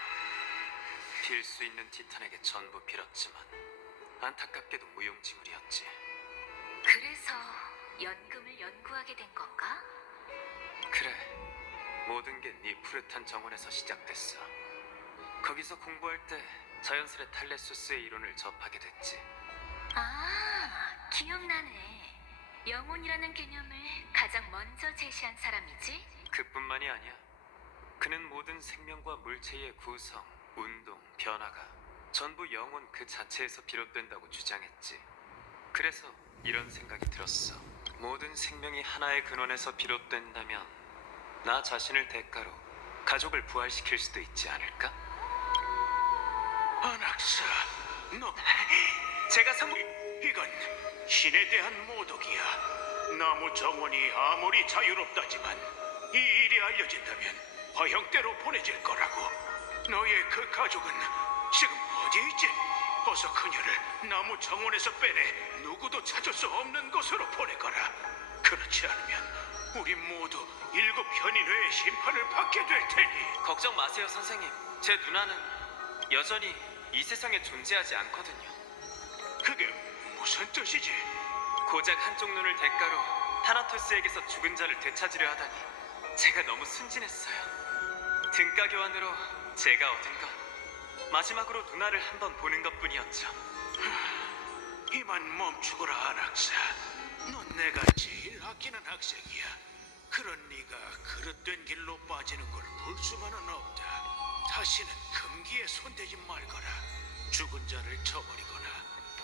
빌 수 있는 티탄에게 전부 빌었지만 안타깝게도 무용지물이었지. 그래서 연금을 연구하게 된 건가? 그래, 모든 게 네 푸릇한 정원에서 시작됐어. 거기서 공부할 때 자연스레 탈레수스의 이론을 접하게 됐지. 아, 기억나네. 영혼이라는 개념을 가장 먼저 제시한 사람이지? 그뿐만이 아니야. 그는 모든 생명과 물체의 구성, 운동, 변화가 전부 영혼 그 자체에서 비롯된다고 주장했지. 그래서 이런 생각이 들었어. 모든 생명이 하나의 근원에서 비롯된다면 나 자신을 대가로 가족을 부활시킬 수도 있지 않을까? 아낙사, 너 제가 이건 신에 대한 모독이야. 나무 정원이 아무리 자유롭다지만 이 일이 알려진다면 화형대로 보내질 거라고. 너의 그 가족은 지금 어디 있지? 어서 그녀를 나무 정원에서 빼내 누구도 찾을 수 없는 곳으로 보내거라. 그렇지 않으면 우리 모두 7 현인회의 심판을 받게 될 테니. 걱정 마세요, 선생님. 제 누나는 여전히 이 세상에 존재하지 않거든요. 그게 무슨 뜻이지? 고작 한쪽 눈을 대가로 타나토스에게서 죽은 자를 되찾으려 하다니 제가 너무 순진했어요. 등가 교환으로 제가 얻은 건 마지막으로 누나를 한번 보는 것뿐이었죠. 이만 멈추거라, 아낙사. 넌 내가 제일 아끼는 학생이야. 그런 네가 그릇된 길로 빠지는 걸 볼 수만은 없다. 다시는 금기에 손대지 말거라. 죽은 자를 쳐버리거나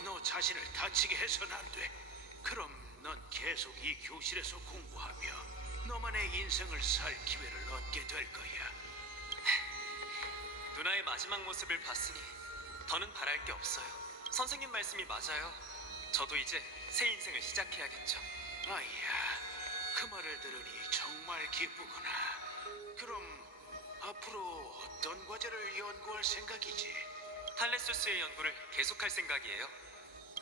너 자신을 다치게 해서는 안 돼. 그럼 넌 계속 이 교실에서 공부하며 너만의 인생을 살 기회를 얻게 될 거야. 누나의 마지막 모습을 봤으니 더는 바랄 게 없어요. 선생님 말씀이 맞아요. 저도 이제 새 인생을 시작해야겠죠. 아이야, 그 말을 들으니 정말 기쁘구나. 그럼 앞으로 어떤 과제를 연구할 생각이지? 탈레수스의 연구를 계속할 생각이에요.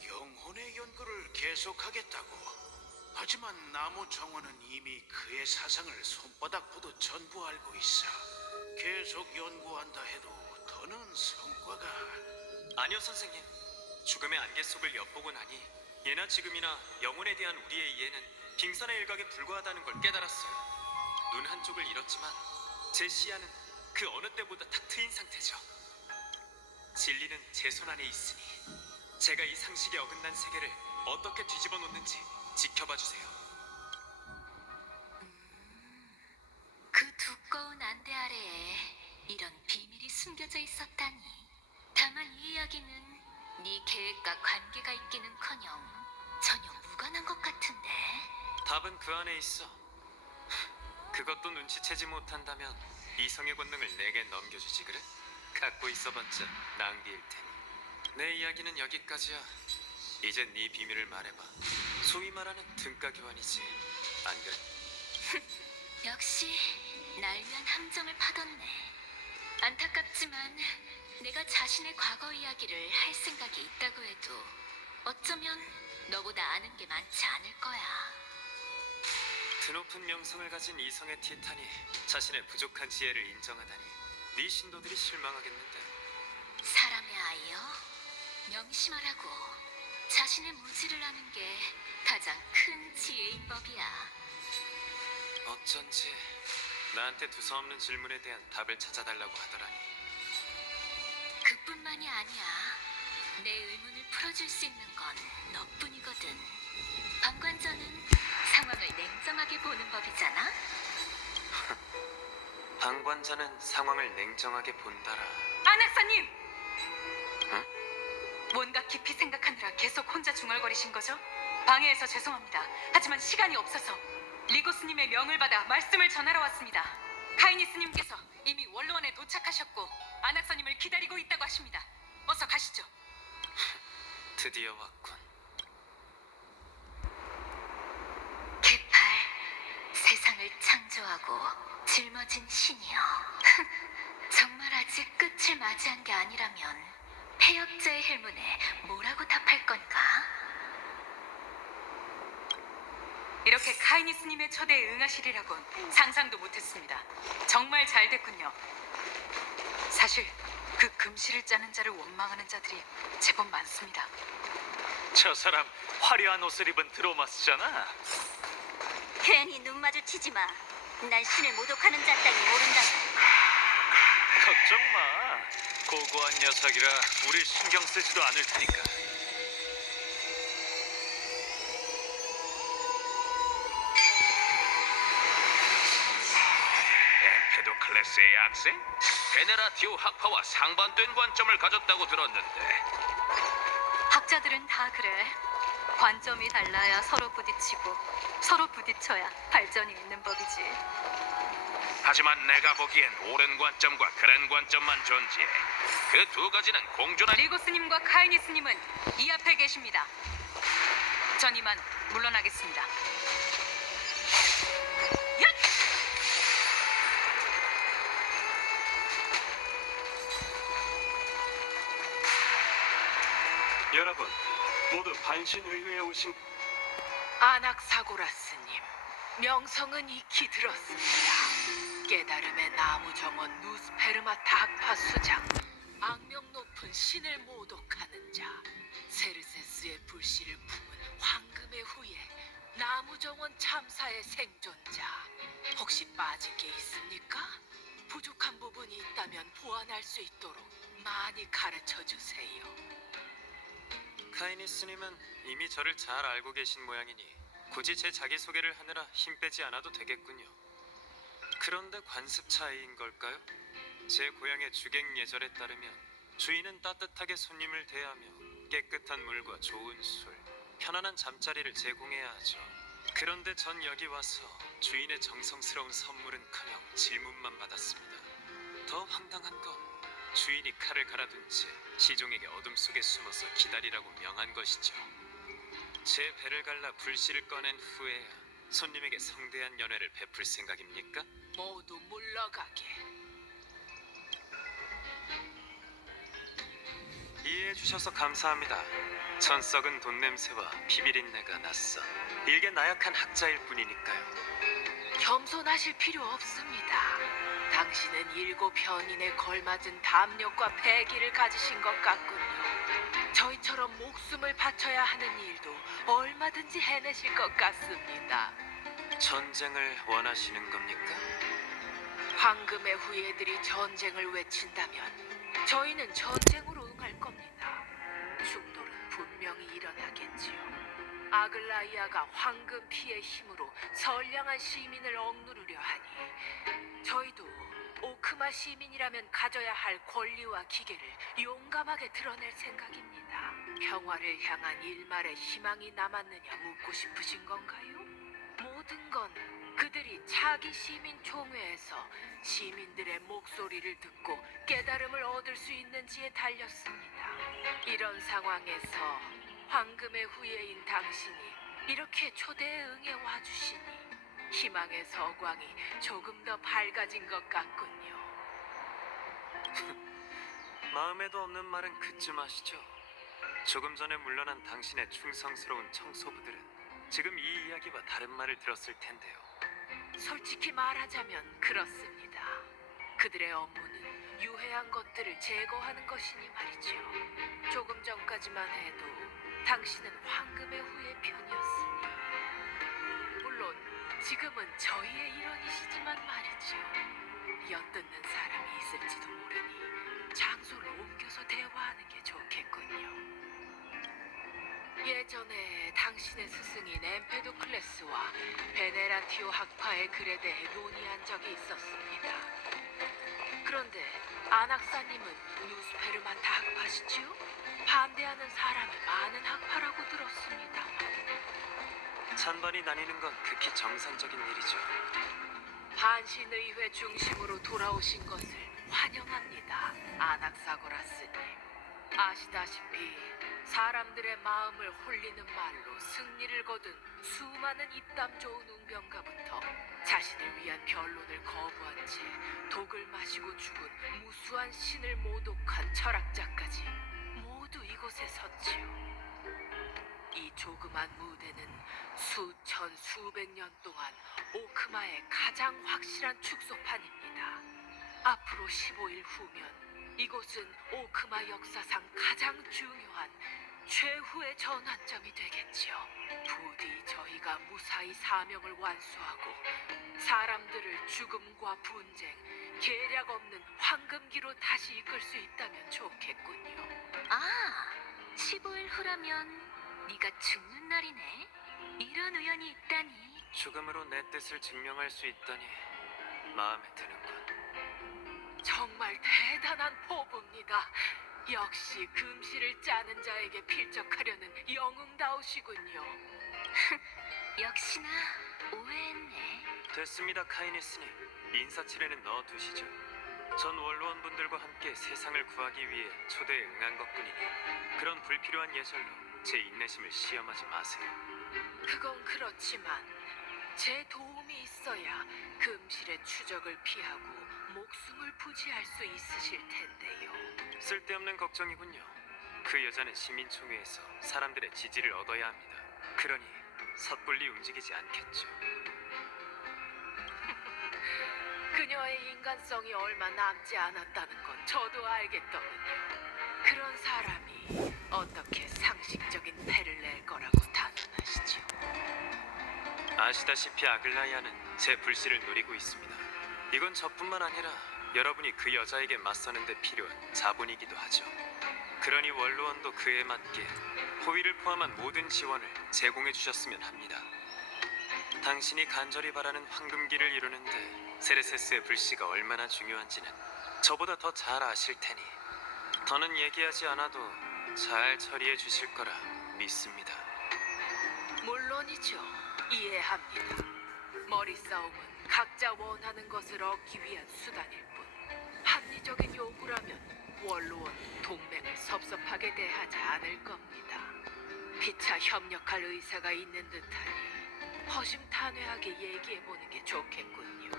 영혼의 연구를 계속하겠다고. 하지만 나무 정원은 이미 그의 사상을 손바닥 보듯 전부 알고 있어. 계속 연구한다 해도 더는 성과가... 아니요, 선생님. 죽음의 안개 속을 엿보고 나니 예나 지금이나 영혼에 대한 우리의 이해는 빙산의 일각에 불과하다는 걸 깨달았어요. 눈 한쪽을 잃었지만 제 시야는 그 어느 때보다 탁 트인 상태죠. 진리는 제 손 안에 있으니 제가 이 상식에 어긋난 세계를 어떻게 뒤집어 놓는지 지켜봐 주세요. 그 두꺼운 안대 아래에 이런 비밀이 숨겨져 있었다니. 다만 이 이야기는 네 계획과 관계가 있기는커녕 전혀 무관한 것 같은데. 답은 그 안에 있어. 그것도 눈치채지 못한다면 이성의 권능을 내게 넘겨주지 그래? 갖고 있어봤자 낭비일 테니. 내 이야기는 여기까지야. 이제 네 비밀을 말해봐. 소위 말하는 등가 교환이지, 안 그래? 역시 날 위한 함정을 파뒀네. 안타깝지만 내가 자신의 과거 이야기를 할 생각이 있다고 해도 어쩌면 너보다 아는 게 많지 않을 거야. 드높은 명성을 가진 이성의 티탄이 자신의 부족한 지혜를 인정하다니 네 신도들이 실망하겠는데. 사람의 아이여, 명심하라고. 자신의 무지를 아는 게 가장 큰 지혜인 법이야. 어쩐지 나한테 두서없는 질문에 대한 답을 찾아달라고 하더라니. 그뿐만이 아니야. 내 의문을 풀어줄 수 있는 건 너뿐이거든. 방관자는 상황을 냉정하게 보는 법이잖아. 방관자는 상황을 냉정하게 본다라. 안학사님! 응? 뭔가 깊이 생각하느라 계속 혼자 중얼거리신 거죠? 방해해서 죄송합니다. 하지만 시간이 없어서 리고스님의 명을 받아 말씀을 전하러 왔습니다. 카이니스님께서 이미 원로원에 도착하셨고 안학사님을 기다리고 있다고 하십니다. 어서 가시죠. 드디어 왔군. 개팔, 세상을 창조하고 짊어진 신이여. 정말 아직 끝을 맞이한 게 아니라면 폐역자의 헬문에 뭐라고 답할 건가? 이렇게 카이니스님의 초대에 응하시리라곤 상상도 못했습니다. 정말 잘 됐군요. 사실 그 금실을 짜는 자를 원망하는 자들이 제법 많습니다. 저 사람 화려한 옷을 입은 드로마스잖아. 괜히 눈 마주치지 마. 난 신을 모독하는 자 따위 모른다. 걱정 마. 고고한 녀석이라 우리 신경 쓰지도 않을 테니까. 엠페도클레스의 학생? 베네라티오 학파와 상반된 관점을 가졌다고 들었는데 학자들은 다 그래. 관점이 달라야 서로 부딪히고 서로 부딪혀야 발전이 있는 법이지. 하지만 내가 보기엔 옳은 관점과 그런 관점만 존재해. 그 두 가지는 공존한 리고스님과 카이니스님은 이 앞에 계십니다. 전 이만 물러나겠습니다. 얏! 여러분 모두 반신의회에 오신 아낙사고라스님, 명성은 익히 들었습니다. 깨달음의 나무 정원 누스페르마타 학파 수장, 악명 높은 신을 모독하는 자, 세르세스의 불씨를 품은 황금의 후예, 나무 정원 참사의 생존자. 혹시 빠진 게 있습니까? 부족한 부분이 있다면 보완할 수 있도록 많이 가르쳐 주세요. 카이니스님은 이미 저를 잘 알고 계신 모양이니 굳이 제 자기소개를 하느라 힘 빼지 않아도 되겠군요. 그런데 관습 차이인 걸까요? 제 고향의 주객 예절에 따르면 주인은 따뜻하게 손님을 대하며 깨끗한 물과 좋은 술, 편안한 잠자리를 제공해야 하죠. 그런데 전 여기 와서 주인의 정성스러운 선물은커녕 질문만 받았습니다. 더 황당한 건 주인이 칼을 갈아둔 채 시종에게 어둠 속에 숨어서 기다리라고 명한 것이죠. 제 배를 갈라 불씨를 꺼낸 후에야 손님에게 성대한 연회를 베풀 생각입니까? 모두 물러가게. 이해해 주셔서 감사합니다. 전 썩은 돈 냄새와 피비린내가 낯선 일개 나약한 학자일 뿐이니까요. 겸손하실 필요 없습니다. 당신은 7현인에 걸맞은 담력과 패기를 가지신 것 같군요. 저희처럼 목숨을 바쳐야 하는 일도 얼마든지 해내실 것 같습니다. 전쟁을 원하시는 겁니까? 황금의 후예들이 전쟁을 외친다면 저희는 전쟁으로 응할 겁니다. 충돌은 분명히 일어나겠지요. 아글라이아가 황금 피의 힘으로 선량한 시민을 억누르려 하니 저희도 오크마 시민이라면 가져야 할 권리와 기계를 용감하게 드러낼 생각입니다. 평화를 향한 일말의 희망이 남았느냐 묻고 싶으신 건가요? 모든 건 그들이 차기 시민 총회에서 시민들의 목소리를 듣고 깨달음을 얻을 수 있는지에 달렸습니다. 이런 상황에서 황금의 후예인 당신이 이렇게 초대에 응해 와주시니 희망의 서광이 조금 더 밝아진 것 같군요. 마음에도 없는 말은 그쯤 하시죠. 조금 전에 물러난 당신의 충성스러운 청소부들은 지금 이 이야기와 다른 말을 들었을 텐데요. 솔직히 말하자면 그렇습니다. 그들의 업무는 유해한 것들을 제거하는 것이니 말이죠. 조금 전까지만 해도 당신은 황금의 후예 편이었으니 물론 지금은 저희의 일원이시지만 말이죠. 엿듣는 사람이 있을지도 모르니 장소를 옮겨서 대화하는 게 좋겠군요. 예전에 당신의 스승인 엠페도클레스와 베네라티오 학파의 글에 대해 논의한 적이 있었습니다. 그런데 아낙사님은 누스페르마타 학파시지요? 반대하는 사람이 많은 학파라고 들었습니다. 찬반이 나뉘는 건 극히 정상적인 일이죠. 반신의회 중심으로 돌아오신 것을 환영합니다, 아낙사고라스님. 아시다시피 사람들의 마음을 홀리는 말로 승리를 거둔 수많은 입담 좋은 웅변가부터 자신을 위한 변론을 거부한 채 독을 마시고 죽은 무수한 신을 모독한 철학자까지 모두 이곳에 섰지요. 이 조그만 무대는 수천 수백 년 동안 오크마의 가장 확실한 축소판입니다. 앞으로 15일 후면 이곳은 오크마 역사상 가장 중요한 최후의 전환점이 되겠지요. 부디 저희가 무사히 사명을 완수하고 사람들을 죽음과 분쟁, 계략 없는 황금기로 다시 이끌 수 있다면 좋겠군요. 아, 15일 후라면 네가 죽는 날이네. 이런 우연이 있다니. 죽음으로 내 뜻을 증명할 수 있다니 마음에 드는군. 정말 대단한 포부입니다. 역시 금실을 짜는 자에게 필적하려는 영웅다우시군요. 역시나 오해했네. 됐습니다, 카이네스님. 인사치레는 넣어두시죠. 전 원로원분들과 함께 세상을 구하기 위해 초대에 응한 것뿐이니 그런 불필요한 예절로 제 인내심을 시험하지 마세요. 그건 그렇지만 제 도움이 있어야 금실의 추적을 피하고 목숨을 부지할 수 있으실 텐데요. 쓸데없는 걱정이군요. 그 여자는 시민총회에서 사람들의 지지를 얻어야 합니다. 그러니 섣불리 움직이지 않겠죠. 그녀의 인간성이 얼마 남지 않았다는 건 저도 알겠더군요. 그런 사람이 어떻게 상식적인 패를 낼 거라고 단언하시죠? 아시다시피 아글라이아는 제 불씨를 노리고 있습니다. 이건 저뿐만 아니라 여러분이 그 여자에게 맞서는 데 필요한 자본이기도 하죠. 그러니 원로원도 그에 맞게 호의를 포함한 모든 지원을 제공해 주셨으면 합니다. 당신이 간절히 바라는 황금기를 이루는데 세레세스의 불씨가 얼마나 중요한지는 저보다 더 잘 아실 테니 더는 얘기하지 않아도 잘 처리해 주실 거라 믿습니다. 물론이죠. 이해합니다. 머리 싸움은 각자 원하는 것을 얻기 위한 수단일 뿐 합리적인 요구라면 원로원 동맹을 섭섭하게 대하지 않을 겁니다. 피차 협력할 의사가 있는 듯하니 허심탄회하게 얘기해보는 게 좋겠군요.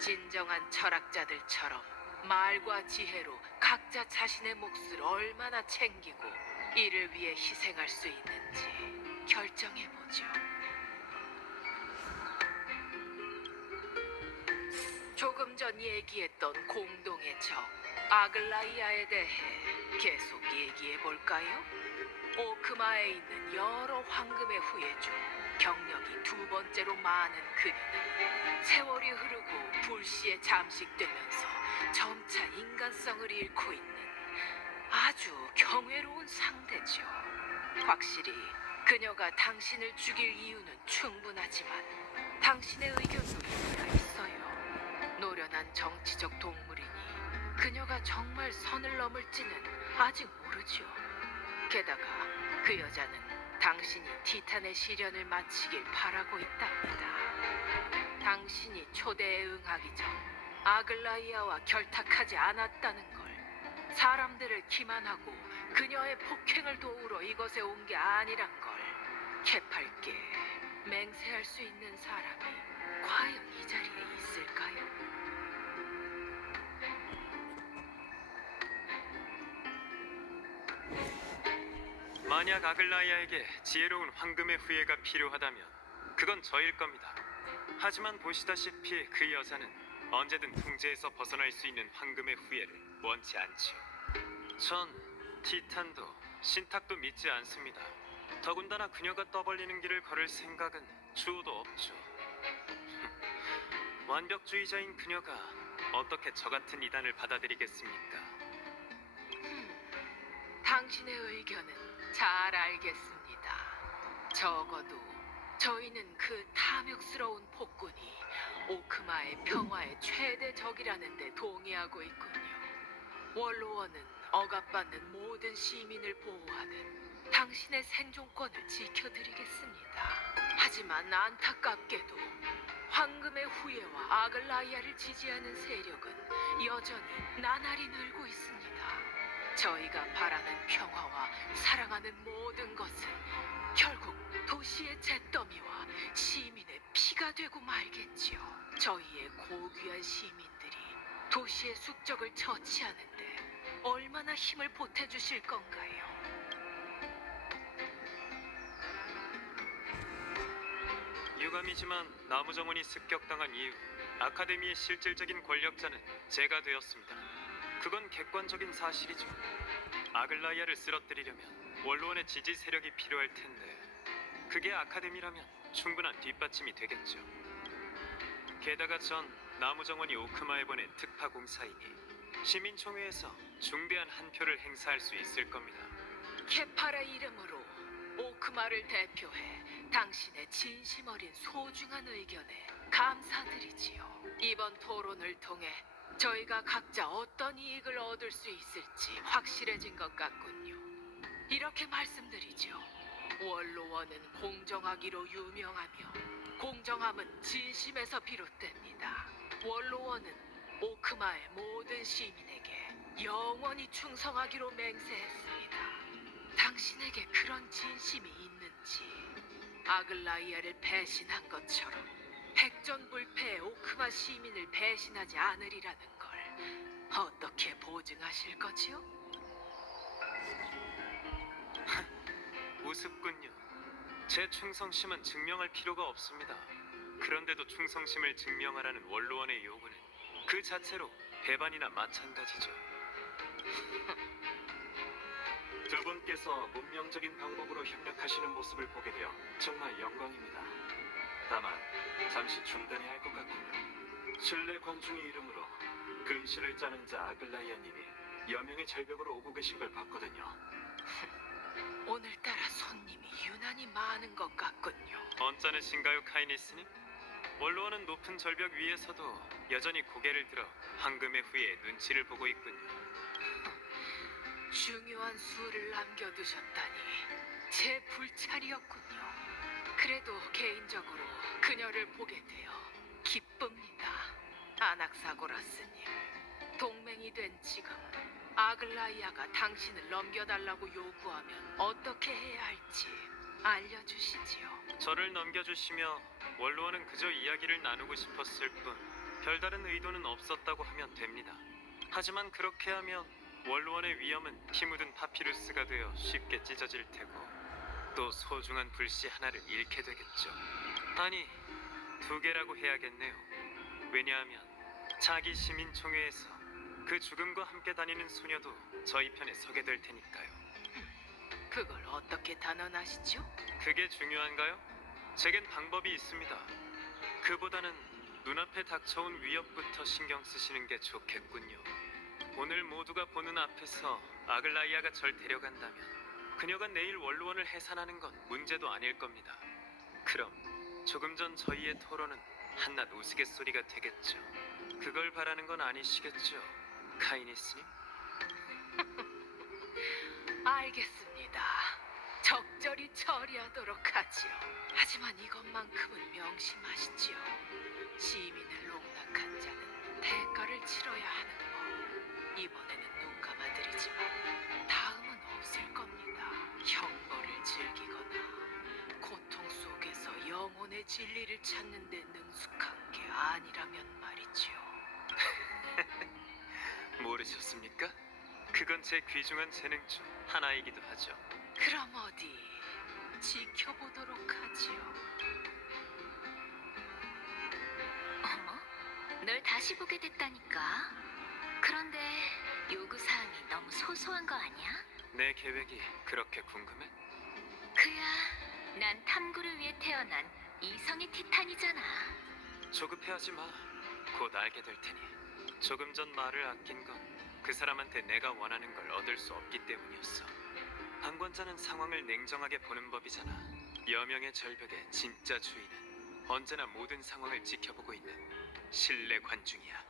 진정한 철학자들처럼 말과 지혜로 각자 자신의 몫을 얼마나 챙기고 이를 위해 희생할 수 있는지 결정해보죠. 조금 전 얘기했던 공동의 적 아글라이아에 대해 계속 얘기해볼까요? 오크마에 있는 여러 황금의 후예 중 경력이 두 번째로 많은 그녀는 세월이 흐르고 불시에 잠식되면서 점차 인간성을 잃고 있는 아주 경외로운 상대죠. 확실히 그녀가 당신을 죽일 이유는 충분하지만 당신의 의견도 있어야 있어요. 노련한 정치적 동물이니 그녀가 정말 선을 넘을지는 아직 모르죠. 게다가 그 여자는 당신이 티탄의 시련을 마치길 바라고 있답니다. 당신이 초대에 응하기 전 아글라이아와 결탁하지 않았다는 걸, 사람들을 기만하고 그녀의 폭행을 도우러 이곳에 온 게 아니란 걸 개팔게 맹세할 수 있는 사람이 과연 이 자리에 있을까요? 만약 아글라이아에게 지혜로운 황금의 후예가 필요하다면 그건 저일 겁니다. 하지만 보시다시피 그 여자는 언제든 통제에서 벗어날 수 있는 황금의 후예를 원치 않죠. 전 티탄도 신탁도 믿지 않습니다. 더군다나 그녀가 떠벌리는 길을 걸을 생각은 추호도 없죠. 완벽주의자인 그녀가 어떻게 저 같은 이단을 받아들이겠습니까? 당신의 의견은 잘 알겠습니다. 적어도 저희는 그 탐욕스러운 폭군이 오크마의 평화의 최대 적이라는 데 동의하고 있군요. 원로원은 억압받는 모든 시민을 보호하는 당신의 생존권을 지켜드리겠습니다. 하지만 안타깝게도 황금의 후예와 아글라이아를 지지하는 세력은 여전히 나날이 늘고 있습니다. 저희가 바라는 평화와 사랑하는 모든 것은 결국 도시의 잿더미와 시민의 피가 되고 말겠지요. 저희의 고귀한 시민들이 도시의 숙적을 처치하는데 얼마나 힘을 보태주실 건가요? 유감이지만 나무정원이 습격당한 이후 아카데미의 실질적인 권력자는 제가 되었습니다. 그건 객관적인 사실이죠. 아글라이아를 쓰러뜨리려면 원로원의 지지 세력이 필요할 텐데 그게 아카데미라면 충분한 뒷받침이 되겠죠. 게다가 전 나무정원이 오크마에 보낸 특파 공사이니 시민총회에서 중대한 한 표를 행사할 수 있을 겁니다. 케파의 이름으로 오크마를 대표해 당신의 진심 어린 소중한 의견에 감사드리지요. 이번 토론을 통해 저희가 각자 어떤 이익을 얻을 수 있을지 확실해진 것 같군요. 이렇게 말씀드리죠. 원로원은 공정하기로 유명하며 공정함은 진심에서 비롯됩니다. 원로원은 오크마의 모든 시민에게 영원히 충성하기로 맹세했습니다. 당신에게 그런 진심이 있는지, 아글라이아를 배신한 것처럼 백전불패의 오크마 시민을 배신하지 않으리라는 걸 어떻게 보증하실 거지요? 우습군요. 제 충성심은 증명할 필요가 없습니다. 그런데도 충성심을 증명하라는 원로원의 요구는 그 자체로 배반이나 마찬가지죠. 두 분께서 문명적인 방법으로 협력하시는 모습을 보게 되어 정말 영광입니다. 다만 잠시 중단해야 할 것 같군요. 신뢰 관중의 이름으로 금실을 짜는 자 아글라이아님이 여명의 절벽으로 오고 계신 걸 봤거든요. 오늘따라 손님이 유난히 많은 것 같군요. 언짢으신가요, 카이니스님? 원로원은 높은 절벽 위에서도 여전히 고개를 들어 황금의 후예 눈치를 보고 있군요. 중요한 수를 남겨두셨다니 제 불찰이었군요. 그래도 개인적으로 그녀를 보게 되어 기쁩니다. 아낙사고라스님, 동맹이 된 지금 아글라이아가 당신을 넘겨달라고 요구하면 어떻게 해야 할지 알려주시지요. 저를 넘겨주시며 원로원은 그저 이야기를 나누고 싶었을 뿐 별다른 의도는 없었다고 하면 됩니다. 하지만 그렇게 하면 원로원의 위험은 피 묻은 파피루스가 되어 쉽게 찢어질 테고 또 소중한 불씨 하나를 잃게 되겠죠. 아니, 두 개라고 해야겠네요. 왜냐하면 자기 시민총회에서 그 죽음과 함께 다니는 소녀도 저희 편에 서게 될 테니까요. 그걸 어떻게 단언하시죠? 그게 중요한가요? 제겐 방법이 있습니다. 그보다는 눈앞에 닥쳐온 위협부터 신경 쓰시는 게 좋겠군요. 오늘 모두가 보는 앞에서 아글라이아가 절 데려간다면 그녀가 내일 원로원을 해산하는 건 문제도 아닐 겁니다. 그럼 조금 전 저희의 토론은 한낱 우스갯소리가 되겠죠. 그걸 바라는 건 아니시겠죠, 카이니스님? 알겠습니다. 적절히 처리하도록 하지요. 하지만 이것만큼은 명심하시지요. 시민을 농락한 자는 대가를 치러야 하는 법. 이번에는 눈 감아드리지만 다음은 없을 겁니다. 형벌을 즐기거나 고통 속에서 영혼의 진리를 찾는 데 능숙한 게 아니라면 말이지요. 모르셨습니까? 그건 제 귀중한 재능 중 하나이기도 하죠. 그럼 어디 지켜보도록 하지요. 어머, 널 다시 보게 됐다니까. 그런데 요구사항이 너무 소소한 거 아니야? 내 계획이 그렇게 궁금해? 그야, 난 탐구를 위해 태어난 이성의 티탄이잖아. 조급해하지 마. 곧 알게 될 테니. 조금 전 말을 아낀 건 그 사람한테 내가 원하는 걸 얻을 수 없기 때문이었어. 방관자는 상황을 냉정하게 보는 법이잖아. 여명의 절벽의 진짜 주인은 언제나 모든 상황을 지켜보고 있는 신뢰 관중이야.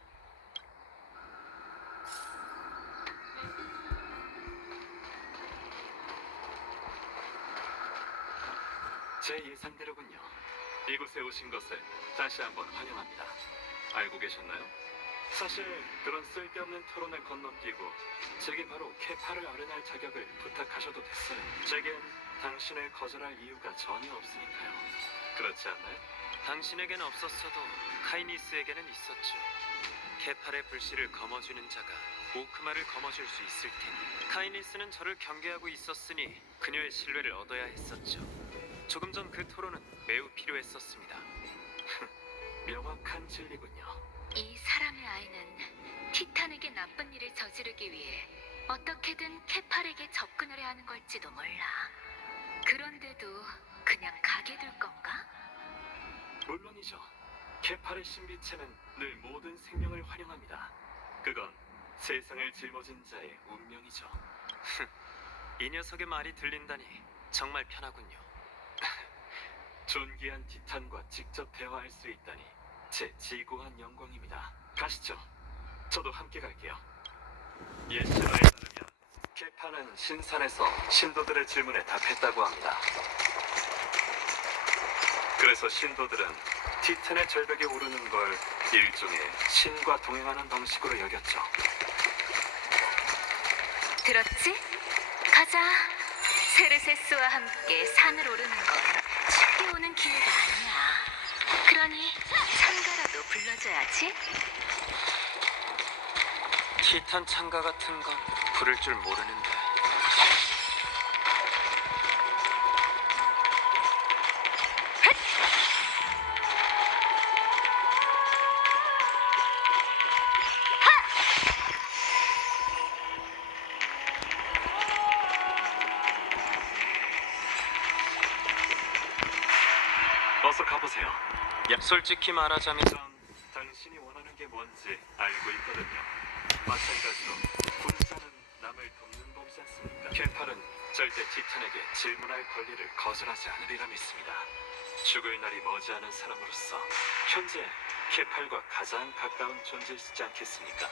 제 예상대로군요. 이곳에 오신 것을 다시 한번 환영합니다. 알고 계셨나요? 사실 그런 쓸데없는 토론을 건너뛰고 제게 바로 케파를 아련할 자격을 부탁하셔도 됐어요. 제겐 당신을 거절할 이유가 전혀 없으니까요. 그렇지 않나요? 당신에겐 없었어도 카이니스에게는 있었죠. 케팔의 불씨를 거머쥐는 자가 오크마를 거머쥘 수 있을 테니 카이니스는 저를 경계하고 있었으니 그녀의 신뢰를 얻어야 했었죠. 조금 전 그 토론은 매우 필요했었습니다. 명확한 진리군요. 이 사람의 아이는 티탄에게 나쁜 일을 저지르기 위해 어떻게든 케팔에게 접근을 해야 하는 걸지도 몰라. 그런데도 그냥 가게 둘 건가? 물론이죠. 케팔의 신비체는 늘 모든 생명을 환영합니다. 그건 세상을 짊어진 자의 운명이죠. 이 녀석의 말이 들린다니 정말 편하군요. 존귀한 티탄과 직접 대화할 수 있다니 제 지고한 영광입니다. 가시죠. 저도 함께 갈게요. 옛 신화에 따르면 케파는 신산에서 신도들의 질문에 답했다고 합니다. 그래서 신도들은 티탄의 절벽에 오르는 걸 일종의 신과 동행하는 방식으로 여겼죠. 들었지? 가자. 세르세스와 함께 산을 오르는 건 쉽게 오는 기회가 아니야. 그러니 참가라도 불러줘야지. 티탄 창가 같은 건 부를 줄 모르는데. 어서 가보세요. 솔직히 말하자면 전 당신이 원하는 게 뭔지 알고 있거든요. 마찬가지로 군사는 남을 돕는 법이지 않습니까? 케팔은 절대 티탄에게 질문할 권리를 거절하지 않으리라 믿습니다. 죽을 날이 머지않은 사람으로서 현재 케팔과 가장 가까운 존재이시지 않겠습니까?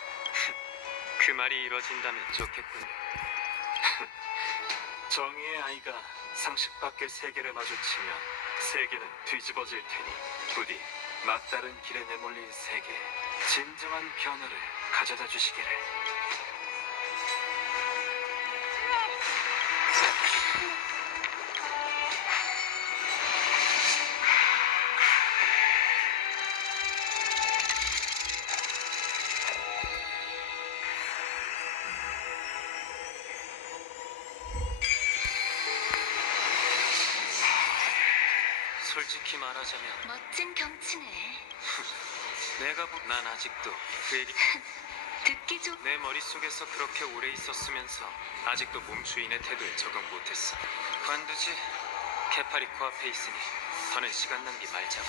그 말이 이뤄진다면 좋겠군요. 정의의 아이가 상식 밖의 세계를 마주치면 세계는 뒤집어질 테니 부디 막다른 길에 내몰린 세계에 진정한 변화를 가져다 주시기를. 솔직히 말하자면 멋진 경치네. 난 아직도 그 얘기 듣기 좋... 내 머릿속에서 그렇게 오래 있었으면서 아직도 몸주인의 태도에 적응 못했어. 관두지. 케팔이 코앞에 있으니 더는 시간 낭비 말자고.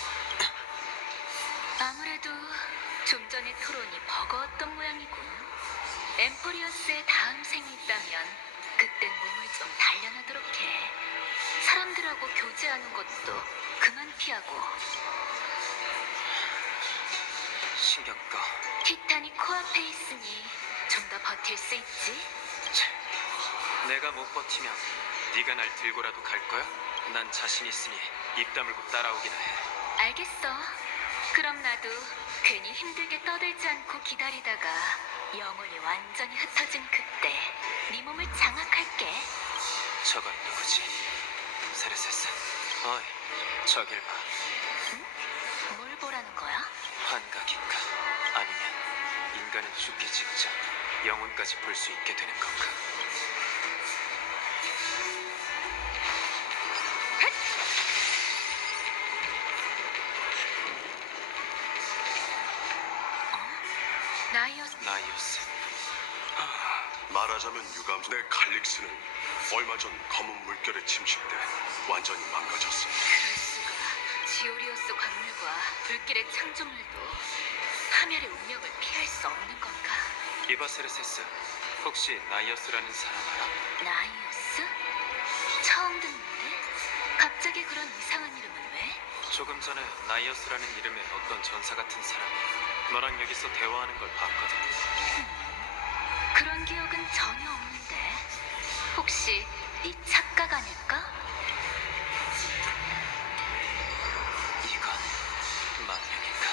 아무래도 좀 전의 토론이 버거웠던 모양이군. 엠포리어스의 다음 생이 있다면 그땐 몸을 좀 단련하도록 해. 사람들하고 교제하는 것도 그만 피하고. 신경 꺼. 티탄이 코앞에 있으니 좀 더 버틸 수 있지? 내가 못 버티면 네가 날 들고라도 갈 거야? 난 자신 있으니 입 다물고 따라오기나 해. 알겠어. 그럼 나도 괜히 힘들게 떠들지 않고 기다리다가 영혼이 완전히 흩어진 그때 네 몸을 장악할게. 저건 누구지? 세르세스. 어이, 저길 봐. 뭘 보라는 거야? 환각인가? 아니면 인간은 죽기 직전 영혼까지 볼 수 있게 되는 건가? 나이오스. 말하자면 유감스 내 칼릭스는 얼마 전 검은 물결에 침식돼 완전히 망가졌어. 그럴 수가. 지오리오스 광물과 불길의 창조물도 파멸의 운명을 피할 수 없는 건가? 이바세르세스, 혹시 나이오스라는 사람 알아? 나이오스? 처음 듣는데? 갑자기 그런 조금 전에 나이어스라는 이름의 어떤 전사 같은 사람이 너랑 여기서 대화하는 걸 봤거든. 그런 기억은 전혀 없는데. 혹시 네 착각 아닐까? 이건 만명인가?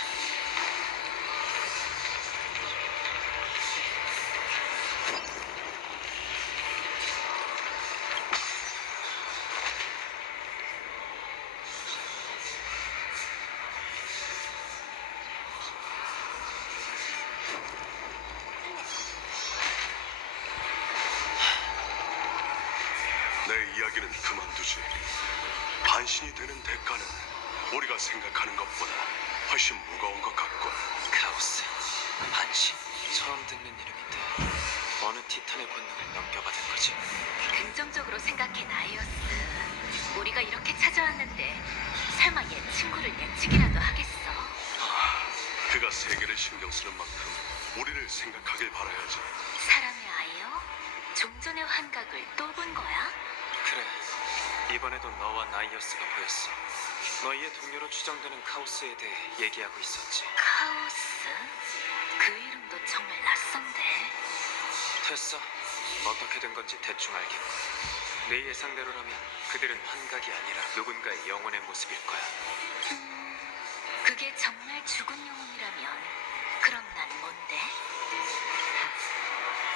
내 이야기는 그만두지. 반신이 되는 대가는 우리가 생각하는 것보다 훨씬 무거운 것 같군. 카오스, 반신. 처음 듣는 이름인데 어느 티탄의 권능을 넘겨받은 거지? 긍정적으로 생각해, 나이어스. 우리가 이렇게 찾아왔는데 설마 얘 친구를 예측이라도 하겠어? 그가 세계를 신경 쓰는 만큼 우리를 생각하길 바라야지. 사람의 아이요? 종전의 환각을 또 본 거야? 그래, 이번에도 너와 나이어스가 보였어. 너희의 동료로 추정되는 카오스에 대해 얘기하고 있었지. 카오스? 그 이름도 정말 낯선데. 됐어. 어떻게 된 건지 대충 알겠고. 내 예상대로라면 그들은 환각이 아니라 누군가의 영혼의 모습일 거야. 그게 정말 죽은 영혼이라면 그럼 난 뭔데?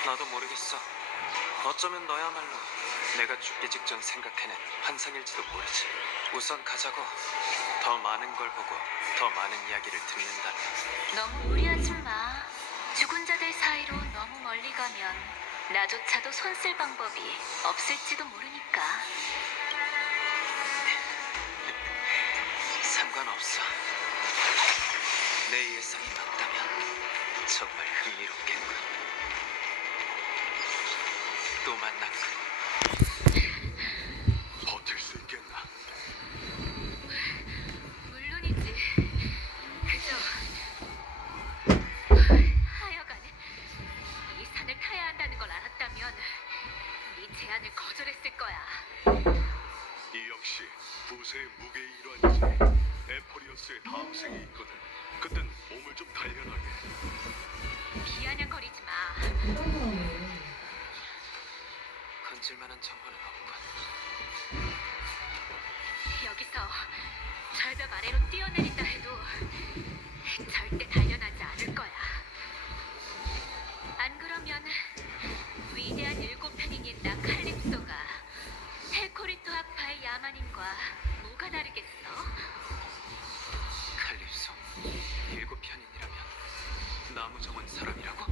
나도 모르겠어. 어쩌면 너야말로 내가 죽기 직전 생각해낸 환상일지도 모르지. 우선 가자고. 더 많은 걸 보고 더 많은 이야기를 듣는다면. 너무 무리하지 마. 죽은 자들 사이로 너무 멀리 가면 나조차도 손 쓸 방법이 없을지도 모르니까. 상관없어. 내 예상이 맞다면 정말 흥미롭겠군. 또 만났군. 버틸 수 있겠나? 물론이지. 그저 하여간 이 산을 타야 한다는 걸 알았다면 네 제안을 거절했을 거야. 이 역시 부세의 무게의 일환이지. 에포리어스의 다음 생이 있거든. 그땐 몸을 좀 단련하게. 비아냥거리지 마. 건질만한 정보는 없군. 여기서 절벽 아래로 뛰어내린다 해도 절대 단련하지 않을 거야. 안 그러면 위대한 일곱 편인인 나 칼립소가 헬코리토 학파의 야만인과 뭐가 다르겠어? 칼립소, 일곱 편인이라면 나무 정원 사람이라고?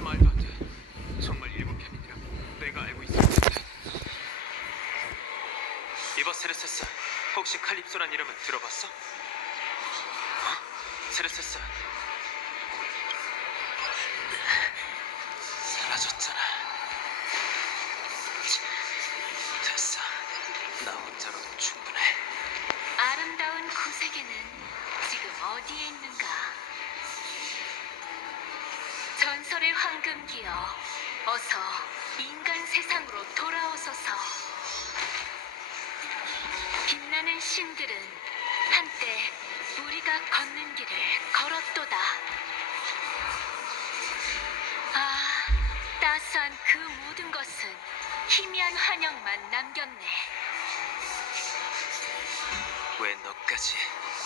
말도 안 돼. 정말 일곱 편인이라면 내가 알고 있었는데. 이봐 세레세스, 혹시 칼립소란 이름은 들어봤어? 세레세스. 사라졌잖아. 됐어. 나 혼자로도 충분해. 아름다운 구세계는 지금 어디에 있는가? 전설의 황금기여, 어서 인간 세상으로 돌아오소서. 빛나는 신들은 한때 우리가 걷는 길을 걸었도다. 아, 따스한 그 모든 것은 희미한 환영만 남겼네. 왜 너까지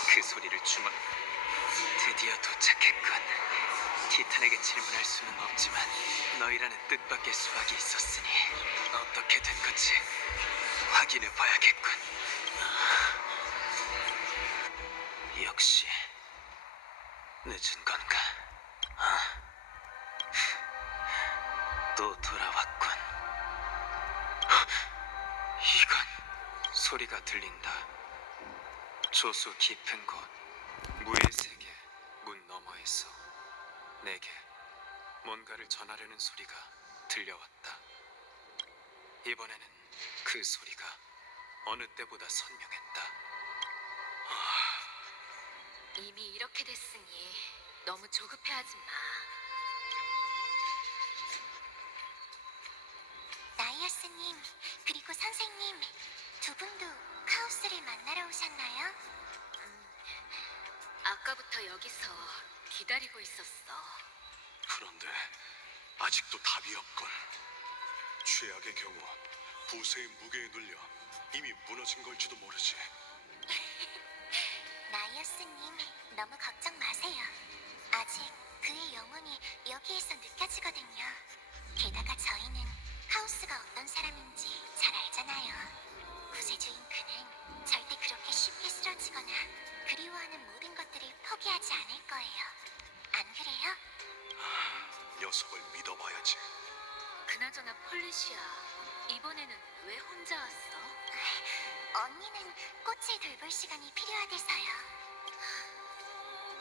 그 소리를 주면? 드디어 도착했군. 티탄에게 질문할 수는 없지만 너희라는 뜻밖의 수박이 있었으니 어떻게 된 건지 확인해 봐야겠군. 역시 늦은 건가? 또 돌아왔군. 이건 소리가 들린다. 조수 깊은 곳, 무의 세계 문 너머에서 내게 뭔가를 전하려는 소리가 들려왔다. 이번에는 그 소리가 어느 때보다 선명했다. 이미 이렇게 됐으니 너무 조급해하지 마. 나이어스님, 그리고 선생님, 두 분도 카오스를 만나러 오셨나요? 아까부터 여기서 기다리고 있었어. 그런데 아직도 답이 없군. 최악의 경우 부세의 무게에 눌려 이미 무너진 걸지도 모르지. 나이어스님, 너무 걱정 마세요. 아직 그의 영혼이 여기에서 느껴지거든요. 게다가 저희는 하우스가 어떤 사람인지 잘 알잖아요. 구세주인 그는 절대 그렇게 쉽게 쓰러지거나 그리워하는 모든 것들을 포기하지 않을 거예요. 안 그래요? 녀석을 믿어봐야지. 그나저나 폴리시아, 이번에는 왜 혼자 왔어? 언니는 꽃을 돌볼 시간이 필요하대서요.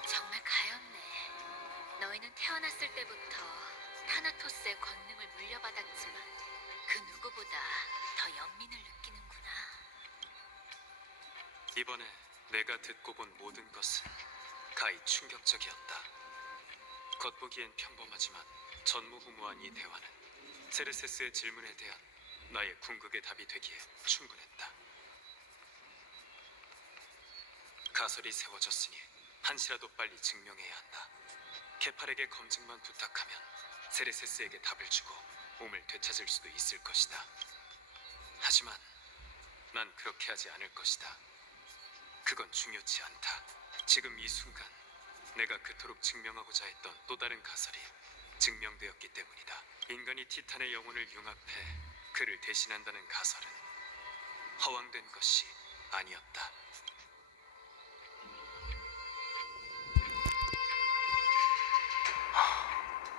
정말 가엾네. 너희는 태어났을 때부터 타나토스의 권능을 물려받았지만 그 누구보다 더 연민을 느끼는구나. 이번에 내가 듣고 본 모든 것은 가히 충격적이었다. 겉보기엔 평범하지만 전무후무한 이 대화는 세르세스의 질문에 대한 나의 궁극의 답이 되기에 충분했다. 가설이 세워졌으니 한시라도 빨리 증명해야 한다. 케팔에게 검증만 부탁하면 세르세스에게 답을 주고 몸을 되찾을 수도 있을 것이다. 하지만 난 그렇게 하지 않을 것이다. 그건 중요치 않다. 지금 이 순간 내가 그토록 증명하고자 했던 또 다른 가설이 증명되었기 때문이다. 인간이 티탄의 영혼을 융합해 그를 대신한다는 가설은 허황된 것이 아니었다.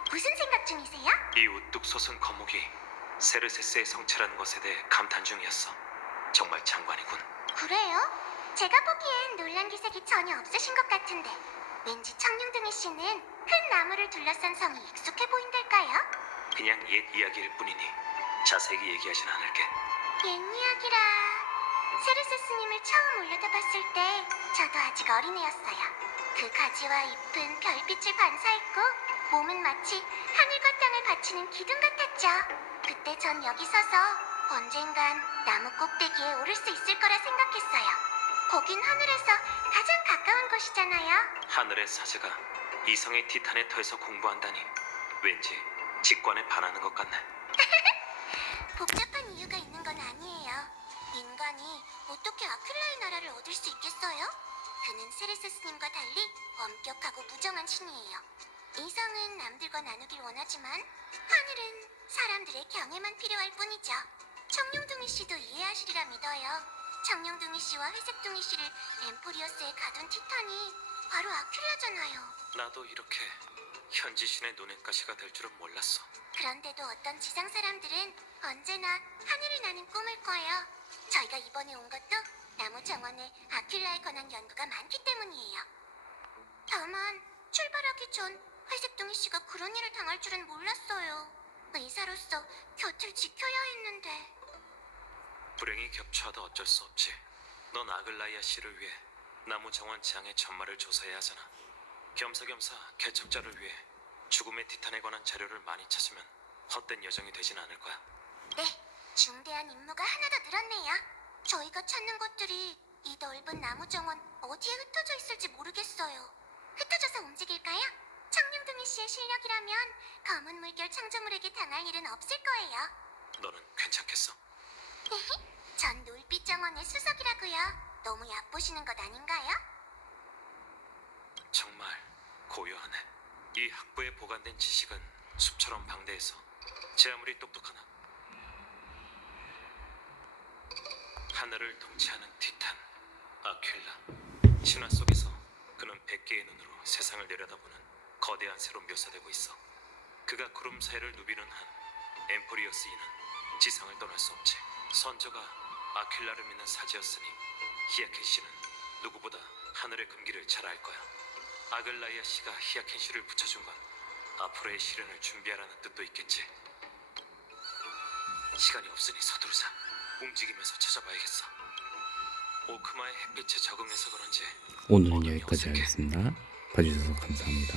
무슨 생각 중이세요? 이 우뚝 솟은 거목이 세르세스의 성체라는 것에 대해 감탄 중이었어. 정말 장관이군. 그래요? 제가 보기엔 놀란 기색이 전혀 없으신 것 같은데 왠지 청룡둥이 씨는 큰 나무를 둘러싼 성이 익숙해 보인달까요? 그냥 옛 이야기일 뿐이니 자세히 얘기하진 않을게. 옛 이야기라... 세르세스님을 처음 올려다봤을 때 저도 아직 어린애였어요. 그 가지와 잎은 별빛을 반사했고 몸은 마치 하늘과 땅을 받치는 기둥 같았죠. 그때 전 여기 서서 언젠간 나무 꼭대기에 오를 수 있을 거라 생각했어요. 거긴 하늘에서 가장 가까운 곳이잖아요. 하늘의 사제가 이성의 티탄의 터에서 공부한다니 왠지 직관에 반하는 것 같네. 복잡한 이유가 있는 건 아니에요. 인간이 어떻게 아킬라의 나라를 얻을 수 있겠어요? 그는 세르세스님과 달리 엄격하고 무정한 신이에요. 이성은 남들과 나누길 원하지만 하늘은 사람들의 경애만 필요할 뿐이죠. 청룡둥이 씨도 이해하시리라 믿어요. 청룡둥이 씨와 회색둥이 씨를 엠포리어스에 가둔 티탄이 바로 아킬라잖아요. 나도 이렇게 현지신의 눈엣가시가 될 줄은 몰랐어. 그런데도 어떤 지상 사람들은 언제나 하늘을 나는 꿈을 꿔요. 저희가 이번에 온 것도 나무 정원에 아킬라에 관한 연구가 많기 때문이에요. 다만 출발하기 전 회색둥이 씨가 그런 일을 당할 줄은 몰랐어요. 의사로서 곁을 지켜야 했는데. 불행이 겹쳐도 어쩔 수 없지. 넌 아글라이아 씨를 위해 나무 정원 지향의 전말을 조사해야 하잖아. 겸사겸사 개척자를 위해 죽음의 티탄에 관한 자료를 많이 찾으면 헛된 여정이 되진 않을 거야. 네, 중대한 임무가 하나 더 늘었네요. 저희가 찾는 것들이 이 넓은 나무 정원 어디에 흩어져 있을지 모르겠어요. 흩어져서 움직일까요? 청룡둥이 씨의 실력이라면 검은 물결 창조물에게 당할 일은 없을 거예요. 너는 괜찮겠어? 전 놀빛 정원의 수석이라고요. 너무 얕보시는 것 아닌가요? 정말 고요하네. 이 학부에 보관된 지식은 숲처럼 방대해서 제 아무리 똑똑하나 하늘을 통치하는 티탄 아퀼라. 신화 속에서 그는 100개의 눈으로 세상을 내려다보는 거대한 새로 묘사되고 있어. 그가 구름 사이를 누비는 한 엠포리어스인은 지상을 떠날 수 없지. 선조가 아퀼라를 믿는 사제였으니 히아켄 씨는 누구보다 하늘의 금기를 잘 알 거야. 아글라이아 씨가 히아켄 씨를 붙여준 건 앞으로의 시련을 준비하라는 뜻도 있겠지. 시간이 없으니 서두르자. 움직이면서 찾아봐야겠어. 오크마의 햇빛에 적응해서 그런지 오늘은 여기까지 하겠습니다. 봐주셔서 감사합니다.